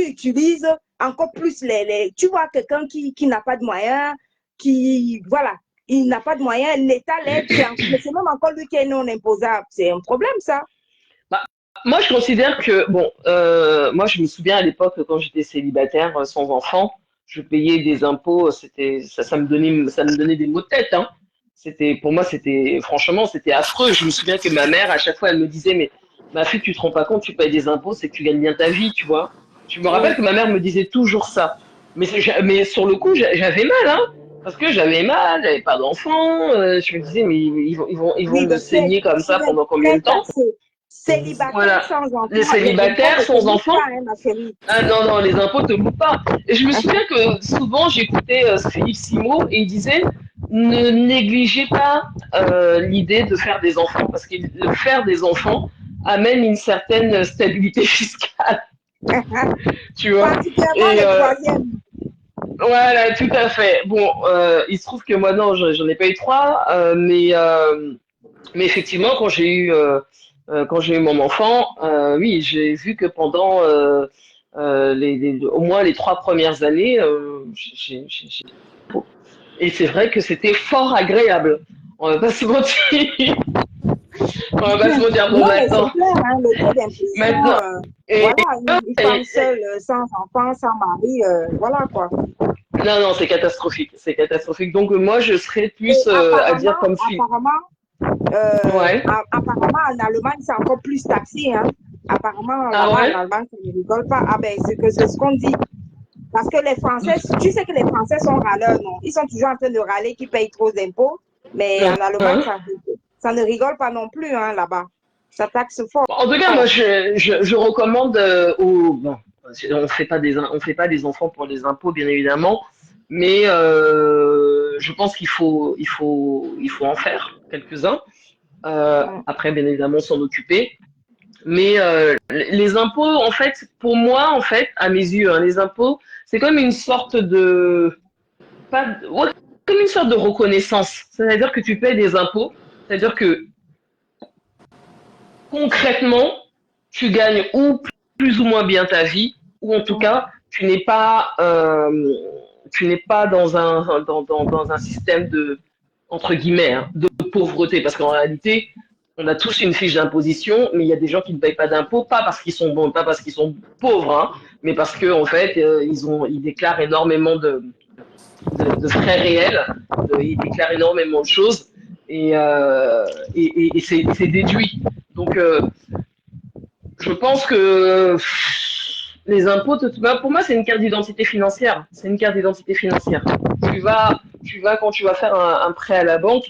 utilisent encore plus tu vois quelqu'un qui n'a pas de moyens, voilà, il n'a pas de moyens, l'État l'aide, mais c'est même encore lui qui est non imposable. C'est un problème, ça. Bah, moi, je considère que, bon, moi, je me souviens à l'époque, quand j'étais célibataire, sans enfant, je payais des impôts, ça me donnait des maux de tête, hein. Pour moi, franchement, c'était affreux. Je me souviens que ma mère, à chaque fois, elle me disait, mais ma fille, tu te rends pas compte, tu payes des impôts, c'est que tu gagnes bien ta vie, tu vois. Je me rappelle Oui. que ma mère me disait toujours ça. Mais sur le coup, j'avais mal, hein. Parce que j'avais mal, j'avais pas d'enfant, je me disais, mais ils vont Oui, me donc saigner comme ça pendant tu combien es de temps? taxé. Célibataire Voilà. sans Les enfant, les impôts célibataires ne te sans louent enfants, pas, hein, ma chérie. ah non, non, les impôts te louent pas. Et je me souviens que souvent j'écoutais Philippe Simo et il disait ne négligez pas l'idée de faire des enfants parce que le faire des enfants amène une certaine stabilité fiscale, tu vois. Particulièrement Et le troisième. voilà, tout à fait. Bon, il se trouve que moi non, j'en ai pas eu trois, mais effectivement quand j'ai eu mon enfant, oui, j'ai vu que pendant au moins les 3 premières années, et c'est vrai que c'était fort agréable. On va pas se mentir. On va pas se mentir. Bon, Non, mais c'est clair, hein, le taux d'imposition, maintenant, et, voilà, une femme seule, sans enfant, sans mari, voilà quoi. non, non, c'est catastrophique, c'est catastrophique. Donc moi, je serais Et plus à dire apparemment, comme fille. Ouais. apparemment, en Allemagne, c'est encore plus taxé, hein. Apparemment, Ah là-bas, en ouais? Allemagne, ça ne rigole pas. Ah ben, c'est ce qu'on dit. Parce que les Français, tu sais que les Français sont râleurs, non? Ils sont toujours en train de râler qu'ils payent trop d'impôts. Mais en Allemagne, Hein. ça ne rigole pas non plus, hein, là-bas. Ça taxe fort. En tout cas, moi, je recommande bon, on fait pas des enfants pour les impôts, bien évidemment, mais je pense il faut en faire quelques-uns. Ouais. Après, bien évidemment, s'en occuper. Mais les impôts, en fait, pour moi, en fait, à mes yeux, hein, les impôts, c'est comme une sorte de, pas, ouais, comme une sorte de reconnaissance. C'est-à-dire que tu payes des impôts, c'est-à-dire que concrètement, tu gagnes ou plus ou moins bien ta vie, ou en tout cas, tu n'es pas dans un système de, entre guillemets, hein, de pauvreté. Parce qu'en réalité, on a tous une fiche d'imposition, mais il y a des gens qui ne payent pas d'impôts, pas parce qu'ils sont bons, pas parce qu'ils sont pauvres, hein, mais parce qu'en en fait, ils déclarent énormément de frais réels, ils déclarent énormément de choses, et, et c'est déduit. Donc, je pense que les impôts, pour moi, c'est une carte d'identité financière. C'est une carte d'identité financière. Quand tu vas faire un prêt à la banque,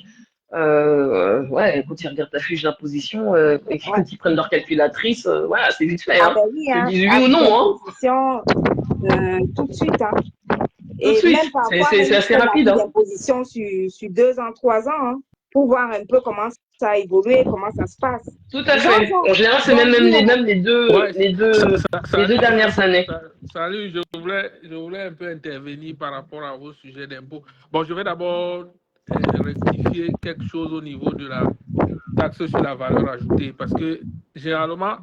ouais, quand ils regardent ta fiche d'imposition et Ouais. quand ils prennent leur calculatrice, voilà, c'est vite fait, Ah hein. ben oui, Ils te hein, disent oui ou avis non, hein. d'imposition, tout de suite, hein. Tout de Et même suite. parfois, même C'est ils assez font rapide, l'avis hein. d'imposition sur 2 ans, 3 ans, hein, pour voir un peu comment ça a évolué, comment ça se passe. Tout à Jean, fait. En général, c'est même dis-moi. Ouais, les deux dernières années. salut, je voulais un peu intervenir par rapport à vos sujets d'impôt. Bon, je vais d'abord rectifier quelque chose au niveau de la taxe sur la valeur ajoutée, parce que généralement,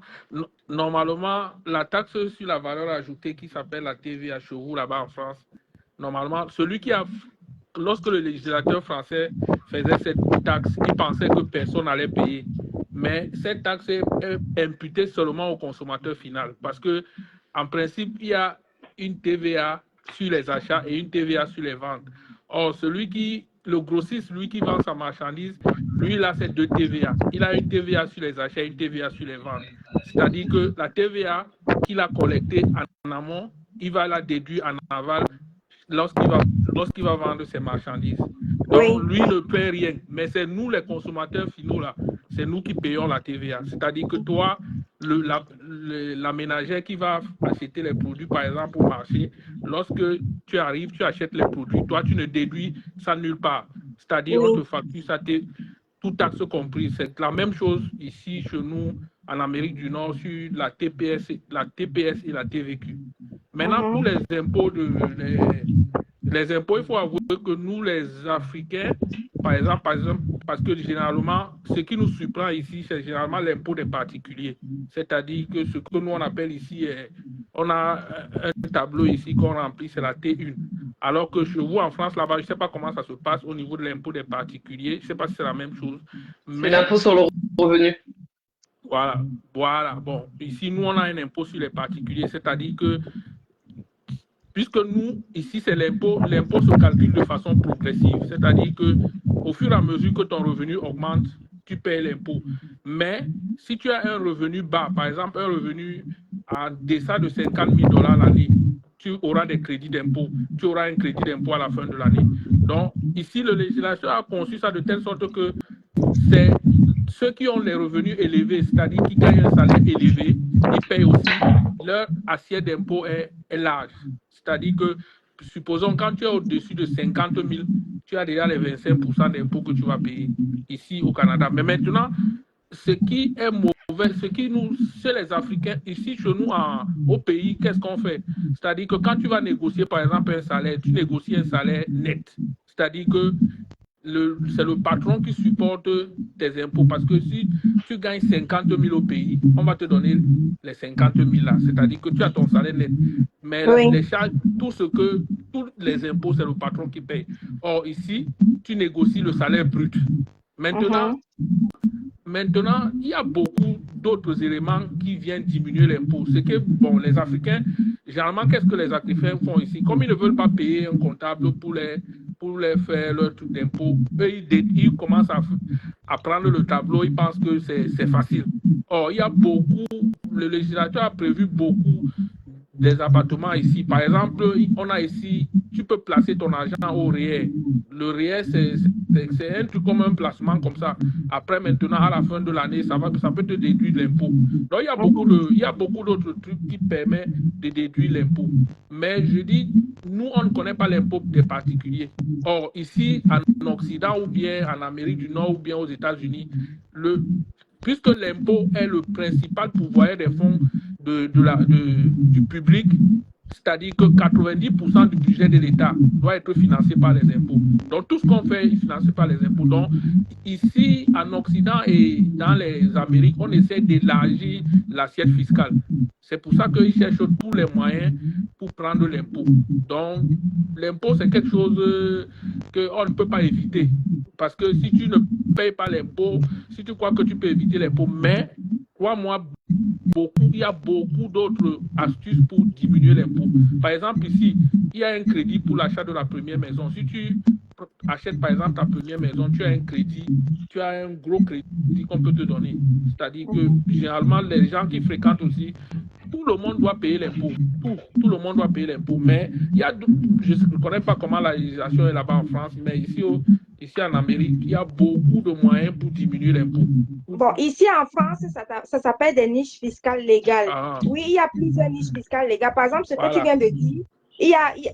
normalement, la taxe sur la valeur ajoutée qui s'appelle la TVA chez vous là-bas en France, normalement, lorsque le législateur français faisait cette taxe, il pensait que personne n'allait payer. Mais cette taxe est imputée seulement au consommateur final parce que, en principe, il y a une TVA sur les achats et une TVA sur les ventes. Or, le grossiste, lui qui vend sa marchandise, lui, il a ces deux TVA. Il a une TVA sur les achats et une TVA sur les ventes. C'est-à-dire que la TVA qu'il a collectée en amont, il va la déduire en aval lorsqu'il va vendre ses marchandises. Donc, Oui, lui ne paie rien. Mais c'est nous, les consommateurs finaux, là, c'est nous qui payons la TVA. C'est-à-dire que toi, la ménagère qui va acheter les produits, par exemple, au marché, lorsque tu arrives, tu achètes les produits, toi, tu ne déduis ça nulle part. C'est-à-dire, on te oui, facture ça, tout taxe compris. C'est la même chose ici, chez nous, en Amérique du Nord, sur la TPS et la TVQ. Maintenant, pour les impôts, les impôts, il faut avouer que nous, les Africains, par exemple, parce que généralement, ce qui nous surprend ici, c'est généralement l'impôt des particuliers. C'est-à-dire que ce que nous, on appelle ici, on a un tableau ici qu'on remplit, c'est la T1. Alors que chez vous, en France, là-bas, je ne sais pas comment ça se passe au niveau de l'impôt des particuliers. Je ne sais pas si c'est la même chose. C'est l'impôt sur le revenu. Voilà. Bon, ici, nous, on a un impôt sur les particuliers, c'est-à-dire que puisque nous, ici, c'est l'impôt se calcule de façon progressive, c'est-à-dire que au fur et à mesure que ton revenu augmente, tu payes l'impôt. Mais si tu as un revenu bas, par exemple, un revenu en deçà de 50 000 $ l'année, tu auras des crédits d'impôt. Tu auras un crédit d'impôt à la fin de l'année. Donc, ici, le législateur a conçu ça de telle sorte que c'est ceux qui ont les revenus élevés, c'est-à-dire qui gagnent un salaire élevé, ils payent aussi, leur assiette d'impôt est large. C'est-à-dire que, supposons, quand tu es au-dessus de 50 000, tu as déjà les 25% d'impôts que tu vas payer ici au Canada. Mais maintenant, ce qui est mauvais, chez les Africains, ici chez nous au pays, qu'est-ce qu'on fait? C'est-à-dire que quand tu vas négocier, par exemple, un salaire, tu négocies un salaire net. C'est-à-dire que c'est le patron qui supporte tes impôts. Parce que si tu gagnes 50 000 au pays, on va te donner les 50 000 là. C'est-à-dire que tu as ton salaire net. Mais les charges, tous les impôts, c'est le patron qui paye. Or, ici, tu négocies le salaire brut. Maintenant, il y a beaucoup d'autres éléments qui viennent diminuer l'impôt. C'est que, bon, les Africains, généralement, qu'est-ce que les Africains font ici? Comme ils ne veulent pas payer un comptable pour les faire leur truc d'impôt, eux, ils commencent à prendre le tableau, ils pensent que c'est facile. Or, il y a le législateur a prévu beaucoup des appartements ici. Par exemple, on a ici, tu peux placer ton argent au REER. Le REER, c'est un truc comme un placement comme ça. Après, maintenant, à la fin de l'année, ça peut te déduire l'impôt. Donc, il y a beaucoup d'autres trucs qui permettent de déduire l'impôt. Mais je dis, nous, on ne connaît pas l'impôt des particuliers. Or, ici, en Occident ou bien en Amérique du Nord ou bien aux États-Unis, puisque l'impôt est le principal pourvoyeur des fonds du public, c'est-à-dire que 90% du budget de l'État doit être financé par les impôts. Donc, tout ce qu'on fait est financé par les impôts. Donc, ici, en Occident et dans les Amériques, on essaie d'élargir l'assiette fiscale. C'est pour ça qu'ils cherchent tous les moyens pour prendre l'impôt. Donc, l'impôt, c'est quelque chose qu'on ne peut pas éviter. Parce que si tu ne payes pas l'impôt, si tu crois que tu peux éviter l'impôt, mais crois-moi, il y a beaucoup d'autres astuces pour diminuer l'impôt. Par exemple, ici, il y a un crédit pour l'achat de la première maison. Si tu achètes, par exemple, ta première maison, tu as un crédit, tu as un gros crédit qu'on peut te donner. C'est-à-dire que, généralement, les gens qui fréquentent aussi, tout le monde doit payer l'impôt. Tout le monde doit payer l'impôt. Mais je ne connais pas comment la législation est là-bas en France, mais ici en Amérique, il y a beaucoup de moyens pour diminuer l'impôt. Bon, ici en France, ça s'appelle des niches fiscales légales. Oui, il y a plusieurs niches fiscales légales. Par exemple, ce que tu viens de dire, il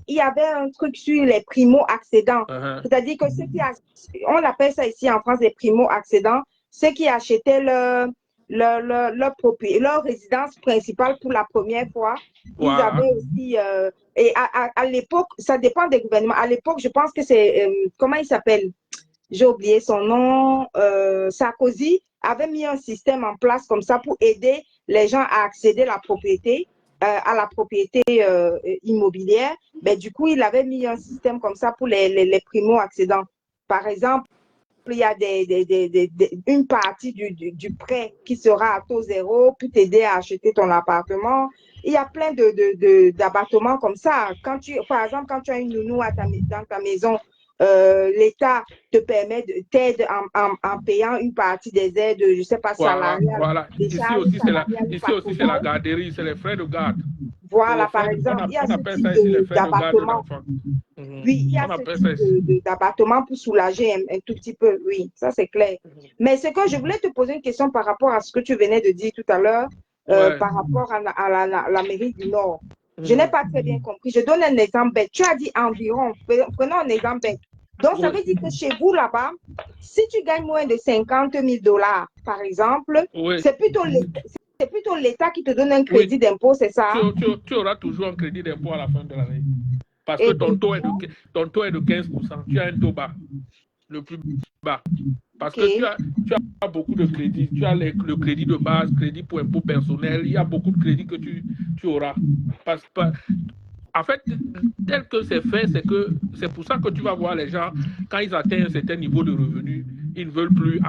y avait un truc sur les primo-accédants. C'est-à-dire que on appelle ça ici en France des primo-accédants, ceux qui achetaient leur résidence principale pour la première fois. Ils avaient aussi, et à l'époque, ça dépend des gouvernements. À l'époque, je pense que c'est, comment il s'appelle? J'ai oublié son nom. Sarkozy avait mis un système en place comme ça pour aider les gens à accéder à la propriété immobilière. Mais du coup, il avait mis un système comme ça pour les primo-accédants. Par exemple, il y a une partie du prêt qui sera à taux zéro pour t'aider à acheter ton appartement. Il y a plein d'appartements comme ça. Par exemple, quand tu as une nounou dans ta maison, l'État t'aide en payant une partie des aides, je ne sais pas, salariales. Voilà. Ici aussi, c'est la garderie, c'est les frais de garde. Voilà, par exemple, il y a ce type d'appartement. Oui, il y a ce type d'appartement pour soulager un tout petit peu. Oui, ça c'est clair. Mais c'est que je voulais te poser une question par rapport à ce que tu venais de dire tout à l'heure, par rapport à l'Amérique du Nord. Je n'ai pas très bien compris. Je donne un exemple bête. Tu as dit environ. Prenons un exemple bête. Donc, ça veut dire que chez vous, là-bas, si tu gagnes moins de 50 000 $, par exemple, c'est plutôt c'est plutôt l'État qui te donne un crédit d'impôt, c'est ça? Tu auras toujours un crédit d'impôt à la fin de l'année. Parce Et que ton taux est de 15%. Tu as un taux bas, le plus bas. Parce que tu as beaucoup de crédits. Tu as le crédit de base, crédit pour impôt personnel. Il y a beaucoup de crédits que tu auras. En fait, tel que c'est fait, c'est pour ça que tu vas voir les gens, quand ils atteignent un certain niveau de revenu, ils ne veulent plus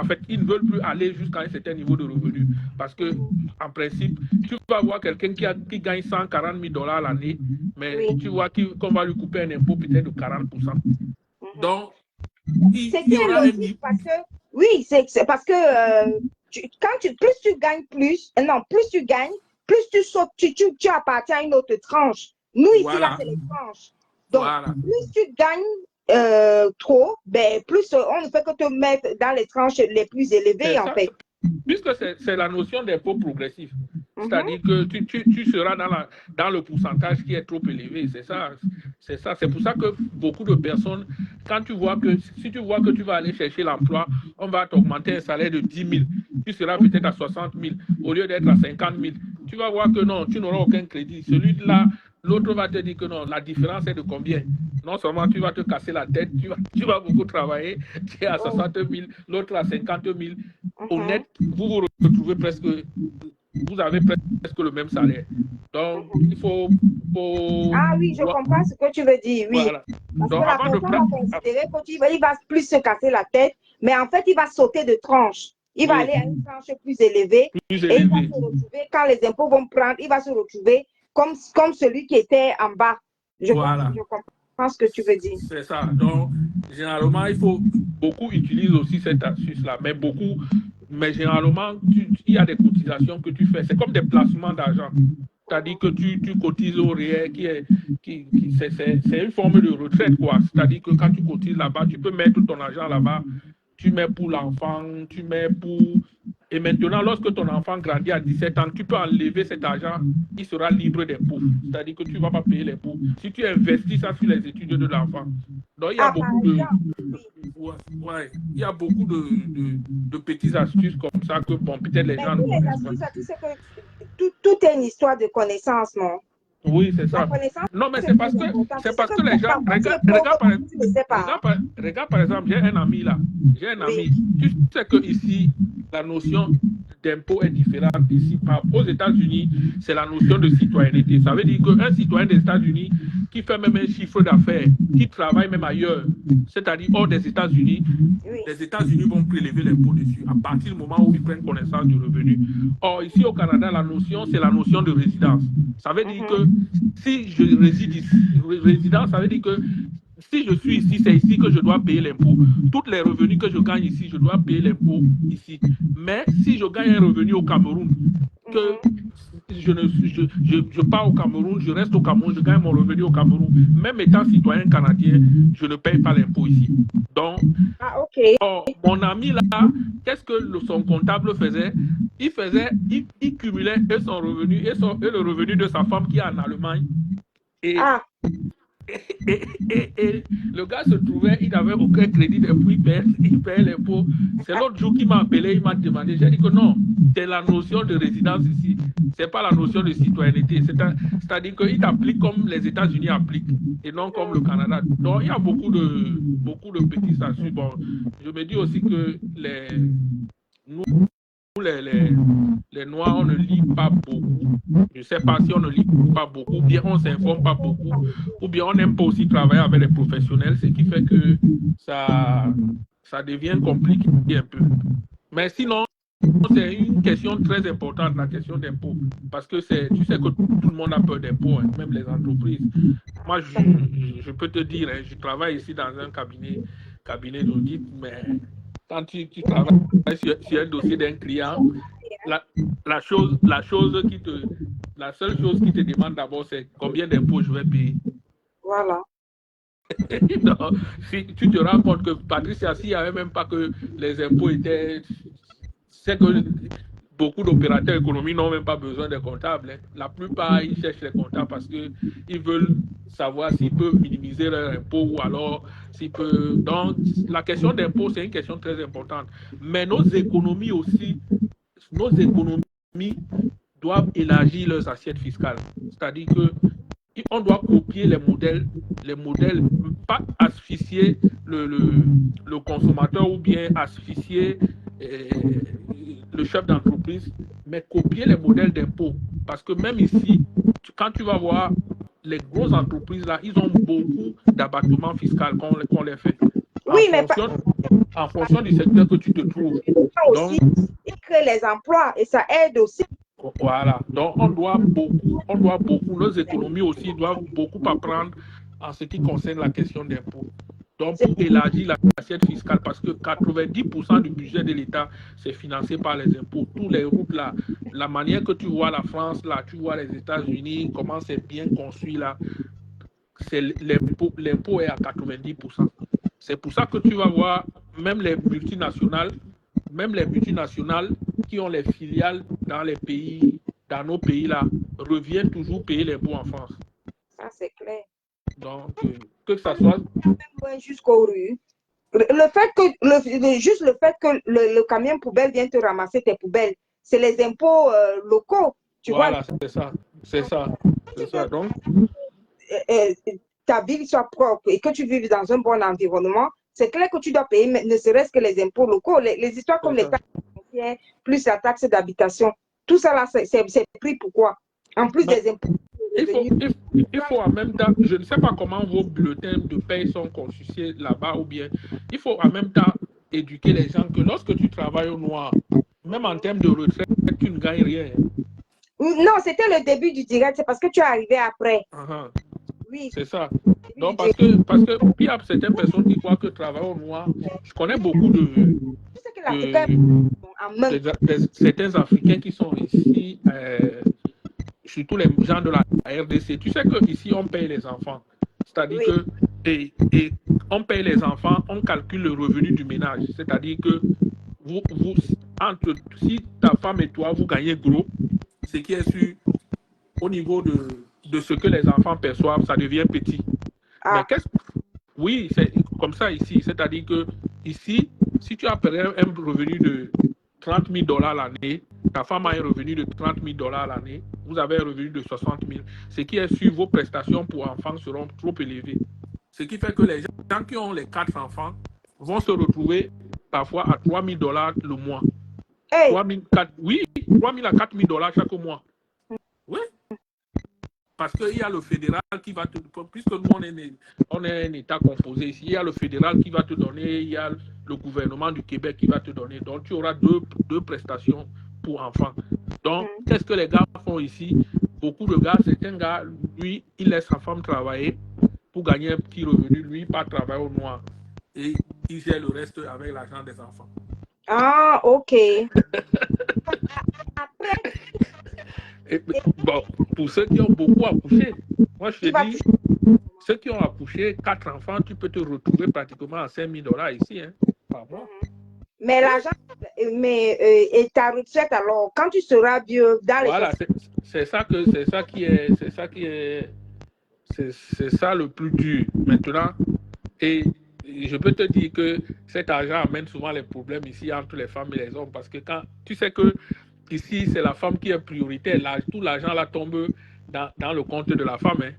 aller jusqu'à un certain niveau de revenu. Parce que, en principe, tu vas voir quelqu'un qui gagne 140 000 $ l'année, mais tu vois qu'on va lui couper un impôt peut-être de 40%. Donc, il y aura un niveau. Oui, c'est parce que plus tu gagnes plus tu gagnes, plus tu sautes, tu appartiens à une autre tranche. Nous, ici, là, c'est les tranches. Donc, plus tu gagnes trop, ben, plus on ne peut que te mettre dans les tranches les plus élevées, en fait. Puisque c'est la notion d'impôt progressif. C'est-à-dire que tu seras dans le pourcentage qui est trop élevé. C'est ça. C'est pour ça que beaucoup de personnes, si tu vois que tu vas aller chercher l'emploi, on va t'augmenter un salaire de 10 000. Tu seras peut-être à 60 000 au lieu d'être à 50 000. Tu vas voir que non, tu n'auras aucun crédit. Celui-là, l'autre va te dire que non, la différence est de combien? Non seulement tu vas te casser la tête, tu vas beaucoup travailler, tu es à 60 000, l'autre à 50 000. Honnête, vous retrouvez vous avez presque le même salaire. Donc, il faut... Ah oui, je comprends ce que tu veux dire, oui. Voilà. Parce que la personne va considérer qu'il va plus se casser la tête, mais en fait, il va sauter de tranche. Il va aller à une tranche plus élevée. Et il va se retrouver, quand les impôts vont prendre, il va se retrouver comme celui qui était en bas. Je comprends ce que tu veux dire. C'est ça. Donc, généralement, beaucoup utilisent aussi cette astuce-là, mais généralement, il y a des cotisations que tu fais. C'est comme des placements d'argent. C'est-à-dire que tu cotises au réel, c'est une forme de retraite, quoi. C'est-à-dire que quand tu cotises là-bas, tu peux mettre ton argent là-bas, tu mets pour l'enfant, tu mets pour... Et maintenant, lorsque ton enfant grandit à 17 ans, tu peux enlever cet argent, il sera libre d'impôts. C'est-à-dire que tu ne vas pas payer l'impôt. Si tu investis ça sur les études de l'enfant. Donc, il y a il y a beaucoup de petites astuces comme ça que, bon, peut-être les gens ne connaissent pas. Tu sais que tout est une histoire de connaissance, non? Oui, c'est ça. Non, mais c'est parce que les gens... Regarde, par exemple, j'ai un ami là. Tu sais que ici, la notion d'impôt est différente ici. Aux États-Unis, c'est la notion de citoyenneté. Ça veut dire qu'un citoyen des États-Unis qui fait même un chiffre d'affaires, qui travaille même ailleurs, c'est-à-dire hors des États-Unis, les États-Unis vont prélever l'impôt dessus à partir du moment où ils prennent connaissance du revenu. Or, ici au Canada, la notion, c'est la notion de résidence. Ça veut dire que si je réside ici, résidence, ça veut dire que si je suis ici, c'est ici que je dois payer l'impôt. Tous les revenus que je gagne ici, je dois payer l'impôt ici. Mais si je gagne un revenu au Cameroun, que je pars au Cameroun, je reste au Cameroun, je gagne mon revenu au Cameroun, même étant citoyen canadien, je ne paye pas l'impôt ici. Donc, mon ami là, qu'est-ce que son comptable faisait? Il cumulait son revenu et le revenu de sa femme qui est en Allemagne. Et le gars se trouvait, il n'avait aucun crédit d'impôt, il payait l'impôt. C'est l'autre jour qu'il m'a appelé, il m'a demandé. J'ai dit que non, c'est la notion de résidence ici. C'est pas la notion de citoyenneté. C'est-à-dire qu'il t'applique comme les États-Unis appliquent et non comme le Canada. Donc il y a beaucoup de petits statuts. Bon, je me dis aussi que les Noirs, on ne lit pas beaucoup. Je ne sais pas si on ne lit pas beaucoup, ou bien on ne s'informe pas beaucoup, ou bien on n'aime pas aussi travailler avec les professionnels, ce qui fait que ça devient compliqué un peu. Mais sinon, c'est une question très importante, la question d'impôt. Parce que tu sais que tout le monde a peur d'impôt, hein, même les entreprises. Moi, je peux te dire, hein, je travaille ici dans un cabinet d'audit, mais quand tu travailles sur un dossier d'un client, la seule chose qui te demande d'abord, c'est combien d'impôts je vais payer. Voilà. Non, si tu te rends compte que Patricia, s'il n'y avait même pas que les impôts étaient... C'est que beaucoup d'opérateurs économiques n'ont même pas besoin de comptables. Hein. La plupart, ils cherchent les comptables parce qu'ils veulent savoir s'ils peuvent minimiser leurs impôts ou alors s'ils peuvent... Donc, la question d'impôt, c'est une question très importante. Mais nos économies aussi, doivent élargir leurs assiettes fiscales. C'est-à-dire que on doit copier les modèles, pas asphyxier le consommateur ou bien asphyxier le chef d'entreprise, mais copier les modèles d'impôts. Parce que même ici, quand tu vas voir les grosses entreprises, là, ils ont beaucoup d'abattements fiscaux qu'on les fait. Oui, mais En fonction du secteur que tu te trouves. Aussi, ils créent les emplois et ça aide aussi. Voilà. Donc, on doit beaucoup, nos économies aussi doivent beaucoup apprendre en ce qui concerne la question d'impôts. Donc, pour élargir l'assiette fiscale, parce que 90% du budget de l'État, c'est financé par les impôts. Tous les routes là, la manière que tu vois la France là, tu vois les États-Unis, comment c'est bien construit là, c'est l'impôt est à 90%. C'est pour ça que tu vas voir même les multinationales qui ont les filiales dans nos pays là, reviennent toujours payer l'impôt en France. Ça, c'est clair. Donc, que ça soit... Jusqu'aux rues. Juste le fait que le camion poubelle vient te ramasser tes poubelles, c'est les impôts locaux. Voilà, c'est ça. Donc, ta ville soit propre et que tu vives dans un bon environnement, c'est clair que tu dois payer, ne serait-ce que les impôts locaux. Les histoires comme les taxes foncières, plus la taxe d'habitation, tout ça là, c'est pris pourquoi? En plus des impôts. Il faut en même temps, je ne sais pas comment vos bulletins de paie sont constitués là-bas ou bien, il faut en même temps éduquer les gens que lorsque tu travailles au noir, même en termes de retraite, tu ne gagnes rien. Non, c'était le début du direct, c'est parce que tu es arrivé après. Oui. C'est ça. Donc, parce que il y a certaines personnes qui croient que travailler au noir, je connais beaucoup certains Africains qui sont ici, surtout les gens de la RDC. Tu sais qu'ici, on paye les enfants. C'est-à-dire que et on paye les enfants, on calcule le revenu du ménage. C'est-à-dire que si ta femme et toi, vous gagnez gros, ce qui est sûr, au niveau de ce que les enfants perçoivent, ça devient petit. Mais oui, c'est comme ça ici. C'est-à-dire que ici, si tu as un revenu de 30 000 $ l'année, ta femme a un revenu de 30 000 $ l'année, vous avez un revenu de 60 000. Ce qui est sûr, vos prestations pour enfants seront trop élevées. Ce qui fait que les gens qui ont les 4 enfants vont se retrouver parfois à 3 000 $ le mois. Hey. 3 000 à 4 000 $ chaque mois. Oui. Parce qu'il y a le fédéral qui va te... Puisque nous, on est un État composé ici, il y a le fédéral qui va te donner, il y a le gouvernement du Québec qui va te donner. Donc, tu auras deux prestations pour enfants. Donc, qu'est-ce que les gars font ici? Beaucoup de gars, certains gars, lui, il laisse sa femme travailler pour gagner un petit revenu, lui, pas travailler au noir. Et il gère le reste avec l'argent des enfants. Ah, ok. Bon, pour ceux qui ont beaucoup accouché, moi je te dis, ceux qui ont accouché 4 enfants, tu peux te retrouver pratiquement à 5 000 $ ici, hein, par mois. Mais l'argent, et ta retraite, alors, quand tu seras vieux, dans les... Voilà, c'est ça le plus dur maintenant. Et je peux te dire que cet argent amène souvent les problèmes ici entre les femmes et les hommes, parce que quand tu sais que ici, c'est la femme qui est prioritaire. Tout l'argent là tombe dans le compte de la femme. Hein.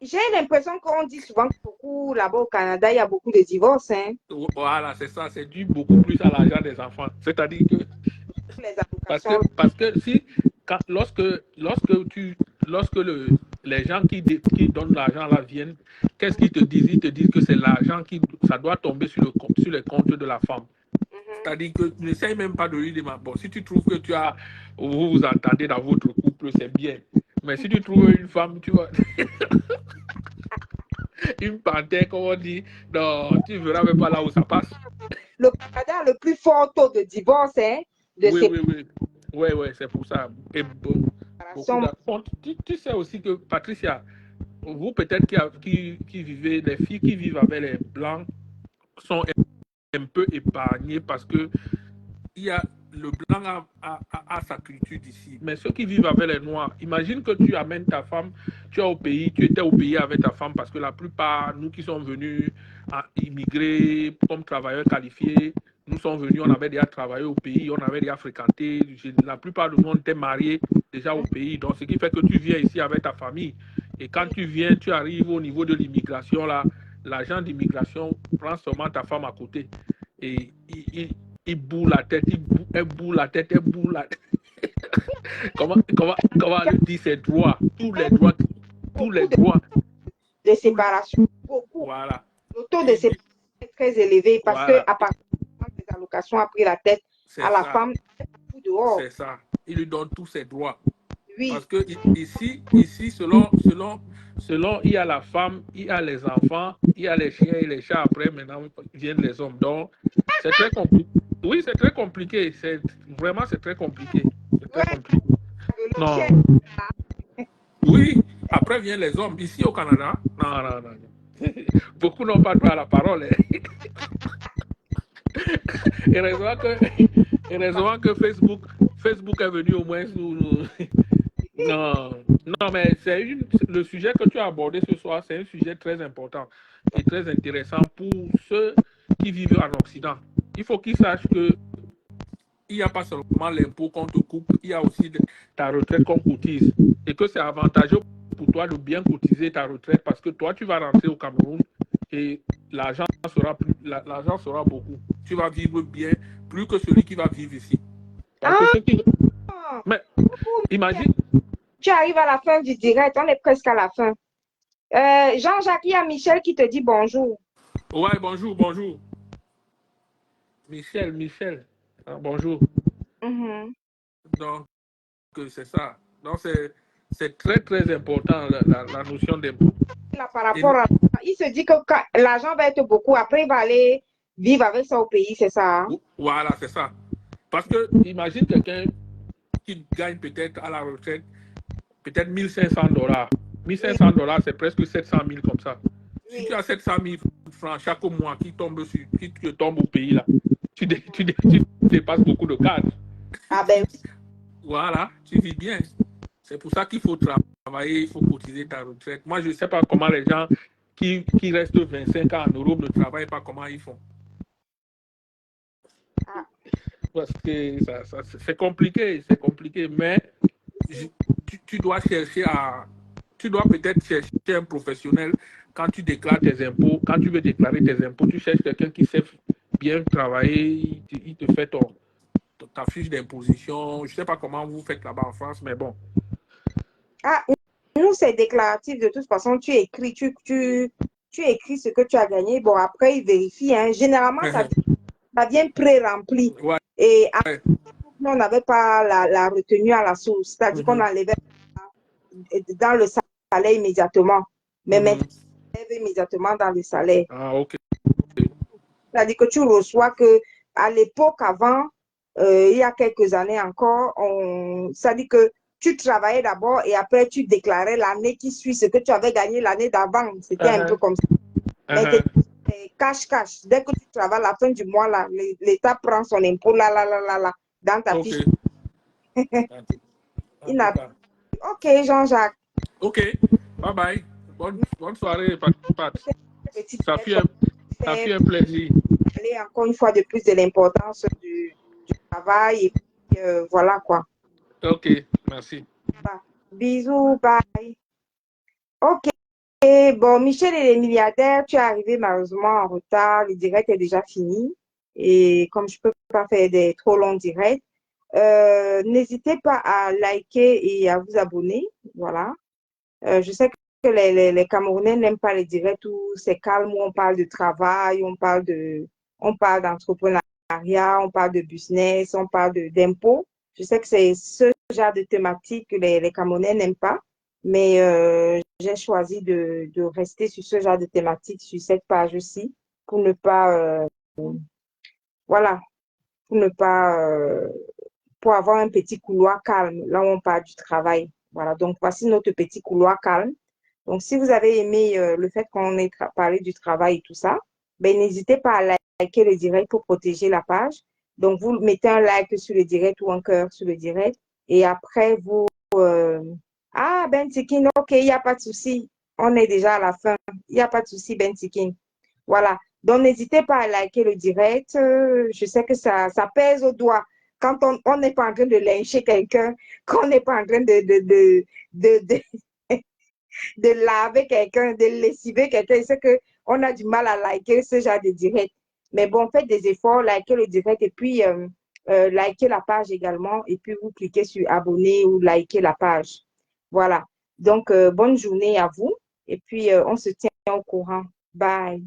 J'ai l'impression qu'on dit souvent que beaucoup là-bas au Canada, il y a beaucoup de divorces. Hein. Voilà, c'est ça. C'est dû beaucoup plus à l'argent des enfants. C'est-à-dire que... Parce que si, lorsque les gens qui donnent l'argent là viennent, qu'est-ce qu'ils te disent? Ils te disent que c'est l'argent ça doit tomber sur les comptes de la femme. C'est-à-dire que tu n'essayes même pas de lui demander. Bon, si tu trouves que vous vous entendez dans votre couple, c'est bien. Mais si tu trouves une femme, tu vois, une panthère, comme on dit, non, tu ne verras même pas là où ça passe. Le Canada a le plus fort taux de divorce, hein? Oui, c'est pour ça. Et tu sais aussi que, Patricia, vous peut-être qui vivez, les filles qui vivent avec les blancs sont un peu épargnées parce que le blanc a sa culture d'ici. Mais ceux qui vivent avec les noirs, imagine que tu amènes ta femme, tu étais au pays avec ta femme, parce que la plupart, nous qui sommes venus à immigrer comme travailleurs qualifiés, nous sommes venus, on avait déjà travaillé au pays, on avait déjà fréquenté. La plupart du monde était marié déjà au pays. Donc, ce qui fait que tu viens ici avec ta famille. Et quand tu viens, tu arrives au niveau de l'immigration, là, l'agent d'immigration prend seulement ta femme à côté. Et il boule la tête, elle boule la tête, elle boule la tête. Comment le dire, ses droits, tous les droits, de séparation, beaucoup. Voilà. Le taux de séparation est très élevé parce Voilà. que à partir des allocations a pris la tête à la femme dehors. C'est ça. Il lui donne tous ses droits. Oui. Parce que ici selon, il y a la femme, il y a les enfants, il y a les chiens et les chats. Après, maintenant, viennent les hommes. Donc, c'est très compliqué. Oui, c'est très compliqué. Vraiment, c'est très compliqué. C'est très compliqué. Non. Oui, après viennent les hommes. Ici au Canada, non. Beaucoup n'ont pas droit à la parole. Et heureusement que Facebook est venu au moins nous. Non, mais le sujet que tu as abordé ce soir, c'est un sujet très important et très intéressant pour ceux qui vivent en Occident. Il faut qu'ils sachent que il n'y a pas seulement l'impôt qu'on te coupe, il y a aussi ta retraite qu'on cotise. Et que c'est avantageux pour toi de bien cotiser ta retraite parce que toi, tu vas rentrer au Cameroun et l'argent sera beaucoup. Tu vas vivre bien, plus que celui qui va vivre ici. Mais imagine. Tu arrives à la fin du direct, on est presque à la fin. Jean-Jacques, il y a Michel qui te dit bonjour. Ouais, bonjour. Michel. Bonjour. Donc, c'est ça. Donc, c'est très, très important, la notion d'impôt. Par rapport à... Il se dit que l'argent va être beaucoup, après il va aller vivre avec ça au pays, c'est ça? Voilà, c'est ça. Parce que, imagine quelqu'un qui gagne peut-être à la retraite, peut-être $1,500. $1,500, c'est presque 700 000 comme ça. Oui. Si tu as 700 000 francs chaque mois qui te tombent au pays, là, tu dépasses beaucoup de cadres. Ah ben oui. Voilà, tu vis bien. C'est pour ça qu'il faut travailler, il faut cotiser ta retraite. Moi, je ne sais pas comment les gens qui restent 25 ans en Europe ne travaillent pas, comment ils font. Ah. Parce que c'est compliqué, mais tu dois peut-être chercher un professionnel quand tu déclares tes impôts. Quand tu veux déclarer tes impôts, tu cherches quelqu'un qui sait bien travailler, il te fait ta fiche d'imposition. Je ne sais pas comment vous faites là-bas en France, mais bon. Ah, nous, c'est déclaratif. De toute façon, tu écris ce que tu as gagné. Bon, après, ils vérifient. Hein. Généralement, ça vient pré-rempli. Ouais. Et après, on n'avait pas la retenue à la source. C'est-à-dire qu'on enlevait dans le salaire immédiatement. Mais maintenant, on enlève immédiatement dans le salaire. Ah, ok. C'est-à-dire que tu reçois que à l'époque, avant, il y a quelques années encore, c'est-à-dire que tu travaillais d'abord et après tu déclarais l'année qui suit ce que tu avais gagné l'année d'avant. C'était un peu comme ça. Mais cash. Dès que tu travailles à la fin du mois, là, l'État prend son impôt là, dans ta fiche. Ok, Jean-Jacques. Ok, bye bye. Bonne soirée, Pat. Ça fait un plaisir. Allez, encore une fois de plus de l'importance du travail et puis, voilà quoi. Ok, merci. Bisous, bye. Ok, bon, Michel et les milliardaires, tu es arrivé malheureusement en retard. Le direct est déjà fini. Et comme je ne peux pas faire des trop longs directs, n'hésitez pas à liker et à vous abonner. Voilà. Je sais que les Camerounais n'aiment pas les directs où c'est calme, où on parle de travail, on parle d'entrepreneuriat, on parle de business, on parle d'impôts. Je sais que c'est ce genre de thématique que les Camerounais n'aiment pas, mais j'ai choisi de rester sur ce genre de thématique, sur cette page-ci, pour ne pas, voilà, pour avoir un petit couloir calme, là où on parle du travail. Voilà, donc voici notre petit couloir calme. Donc, si vous avez aimé le fait qu'on ait parlé du travail et tout ça, ben, n'hésitez pas à liker le direct pour protéger la page. Donc, vous mettez un like sur le direct ou un cœur sur le direct. Et après, vous... Ah, Ben Tikin, ok, il n'y a pas de souci. On est déjà à la fin. Il n'y a pas de souci, Ben Tikin. Voilà. Donc, n'hésitez pas à liker le direct. Je sais que ça pèse au doigt. Quand on n'est pas en train de lyncher quelqu'un, qu'on n'est pas en train de, de laver quelqu'un, de lessiver quelqu'un, c'est qu'on a du mal à liker ce genre de direct. Mais bon, faites des efforts, likez le direct et puis likez la page également. Et puis, vous cliquez sur abonner ou liker la page. Voilà. Donc, bonne journée à vous. Et puis, on se tient au courant. Bye.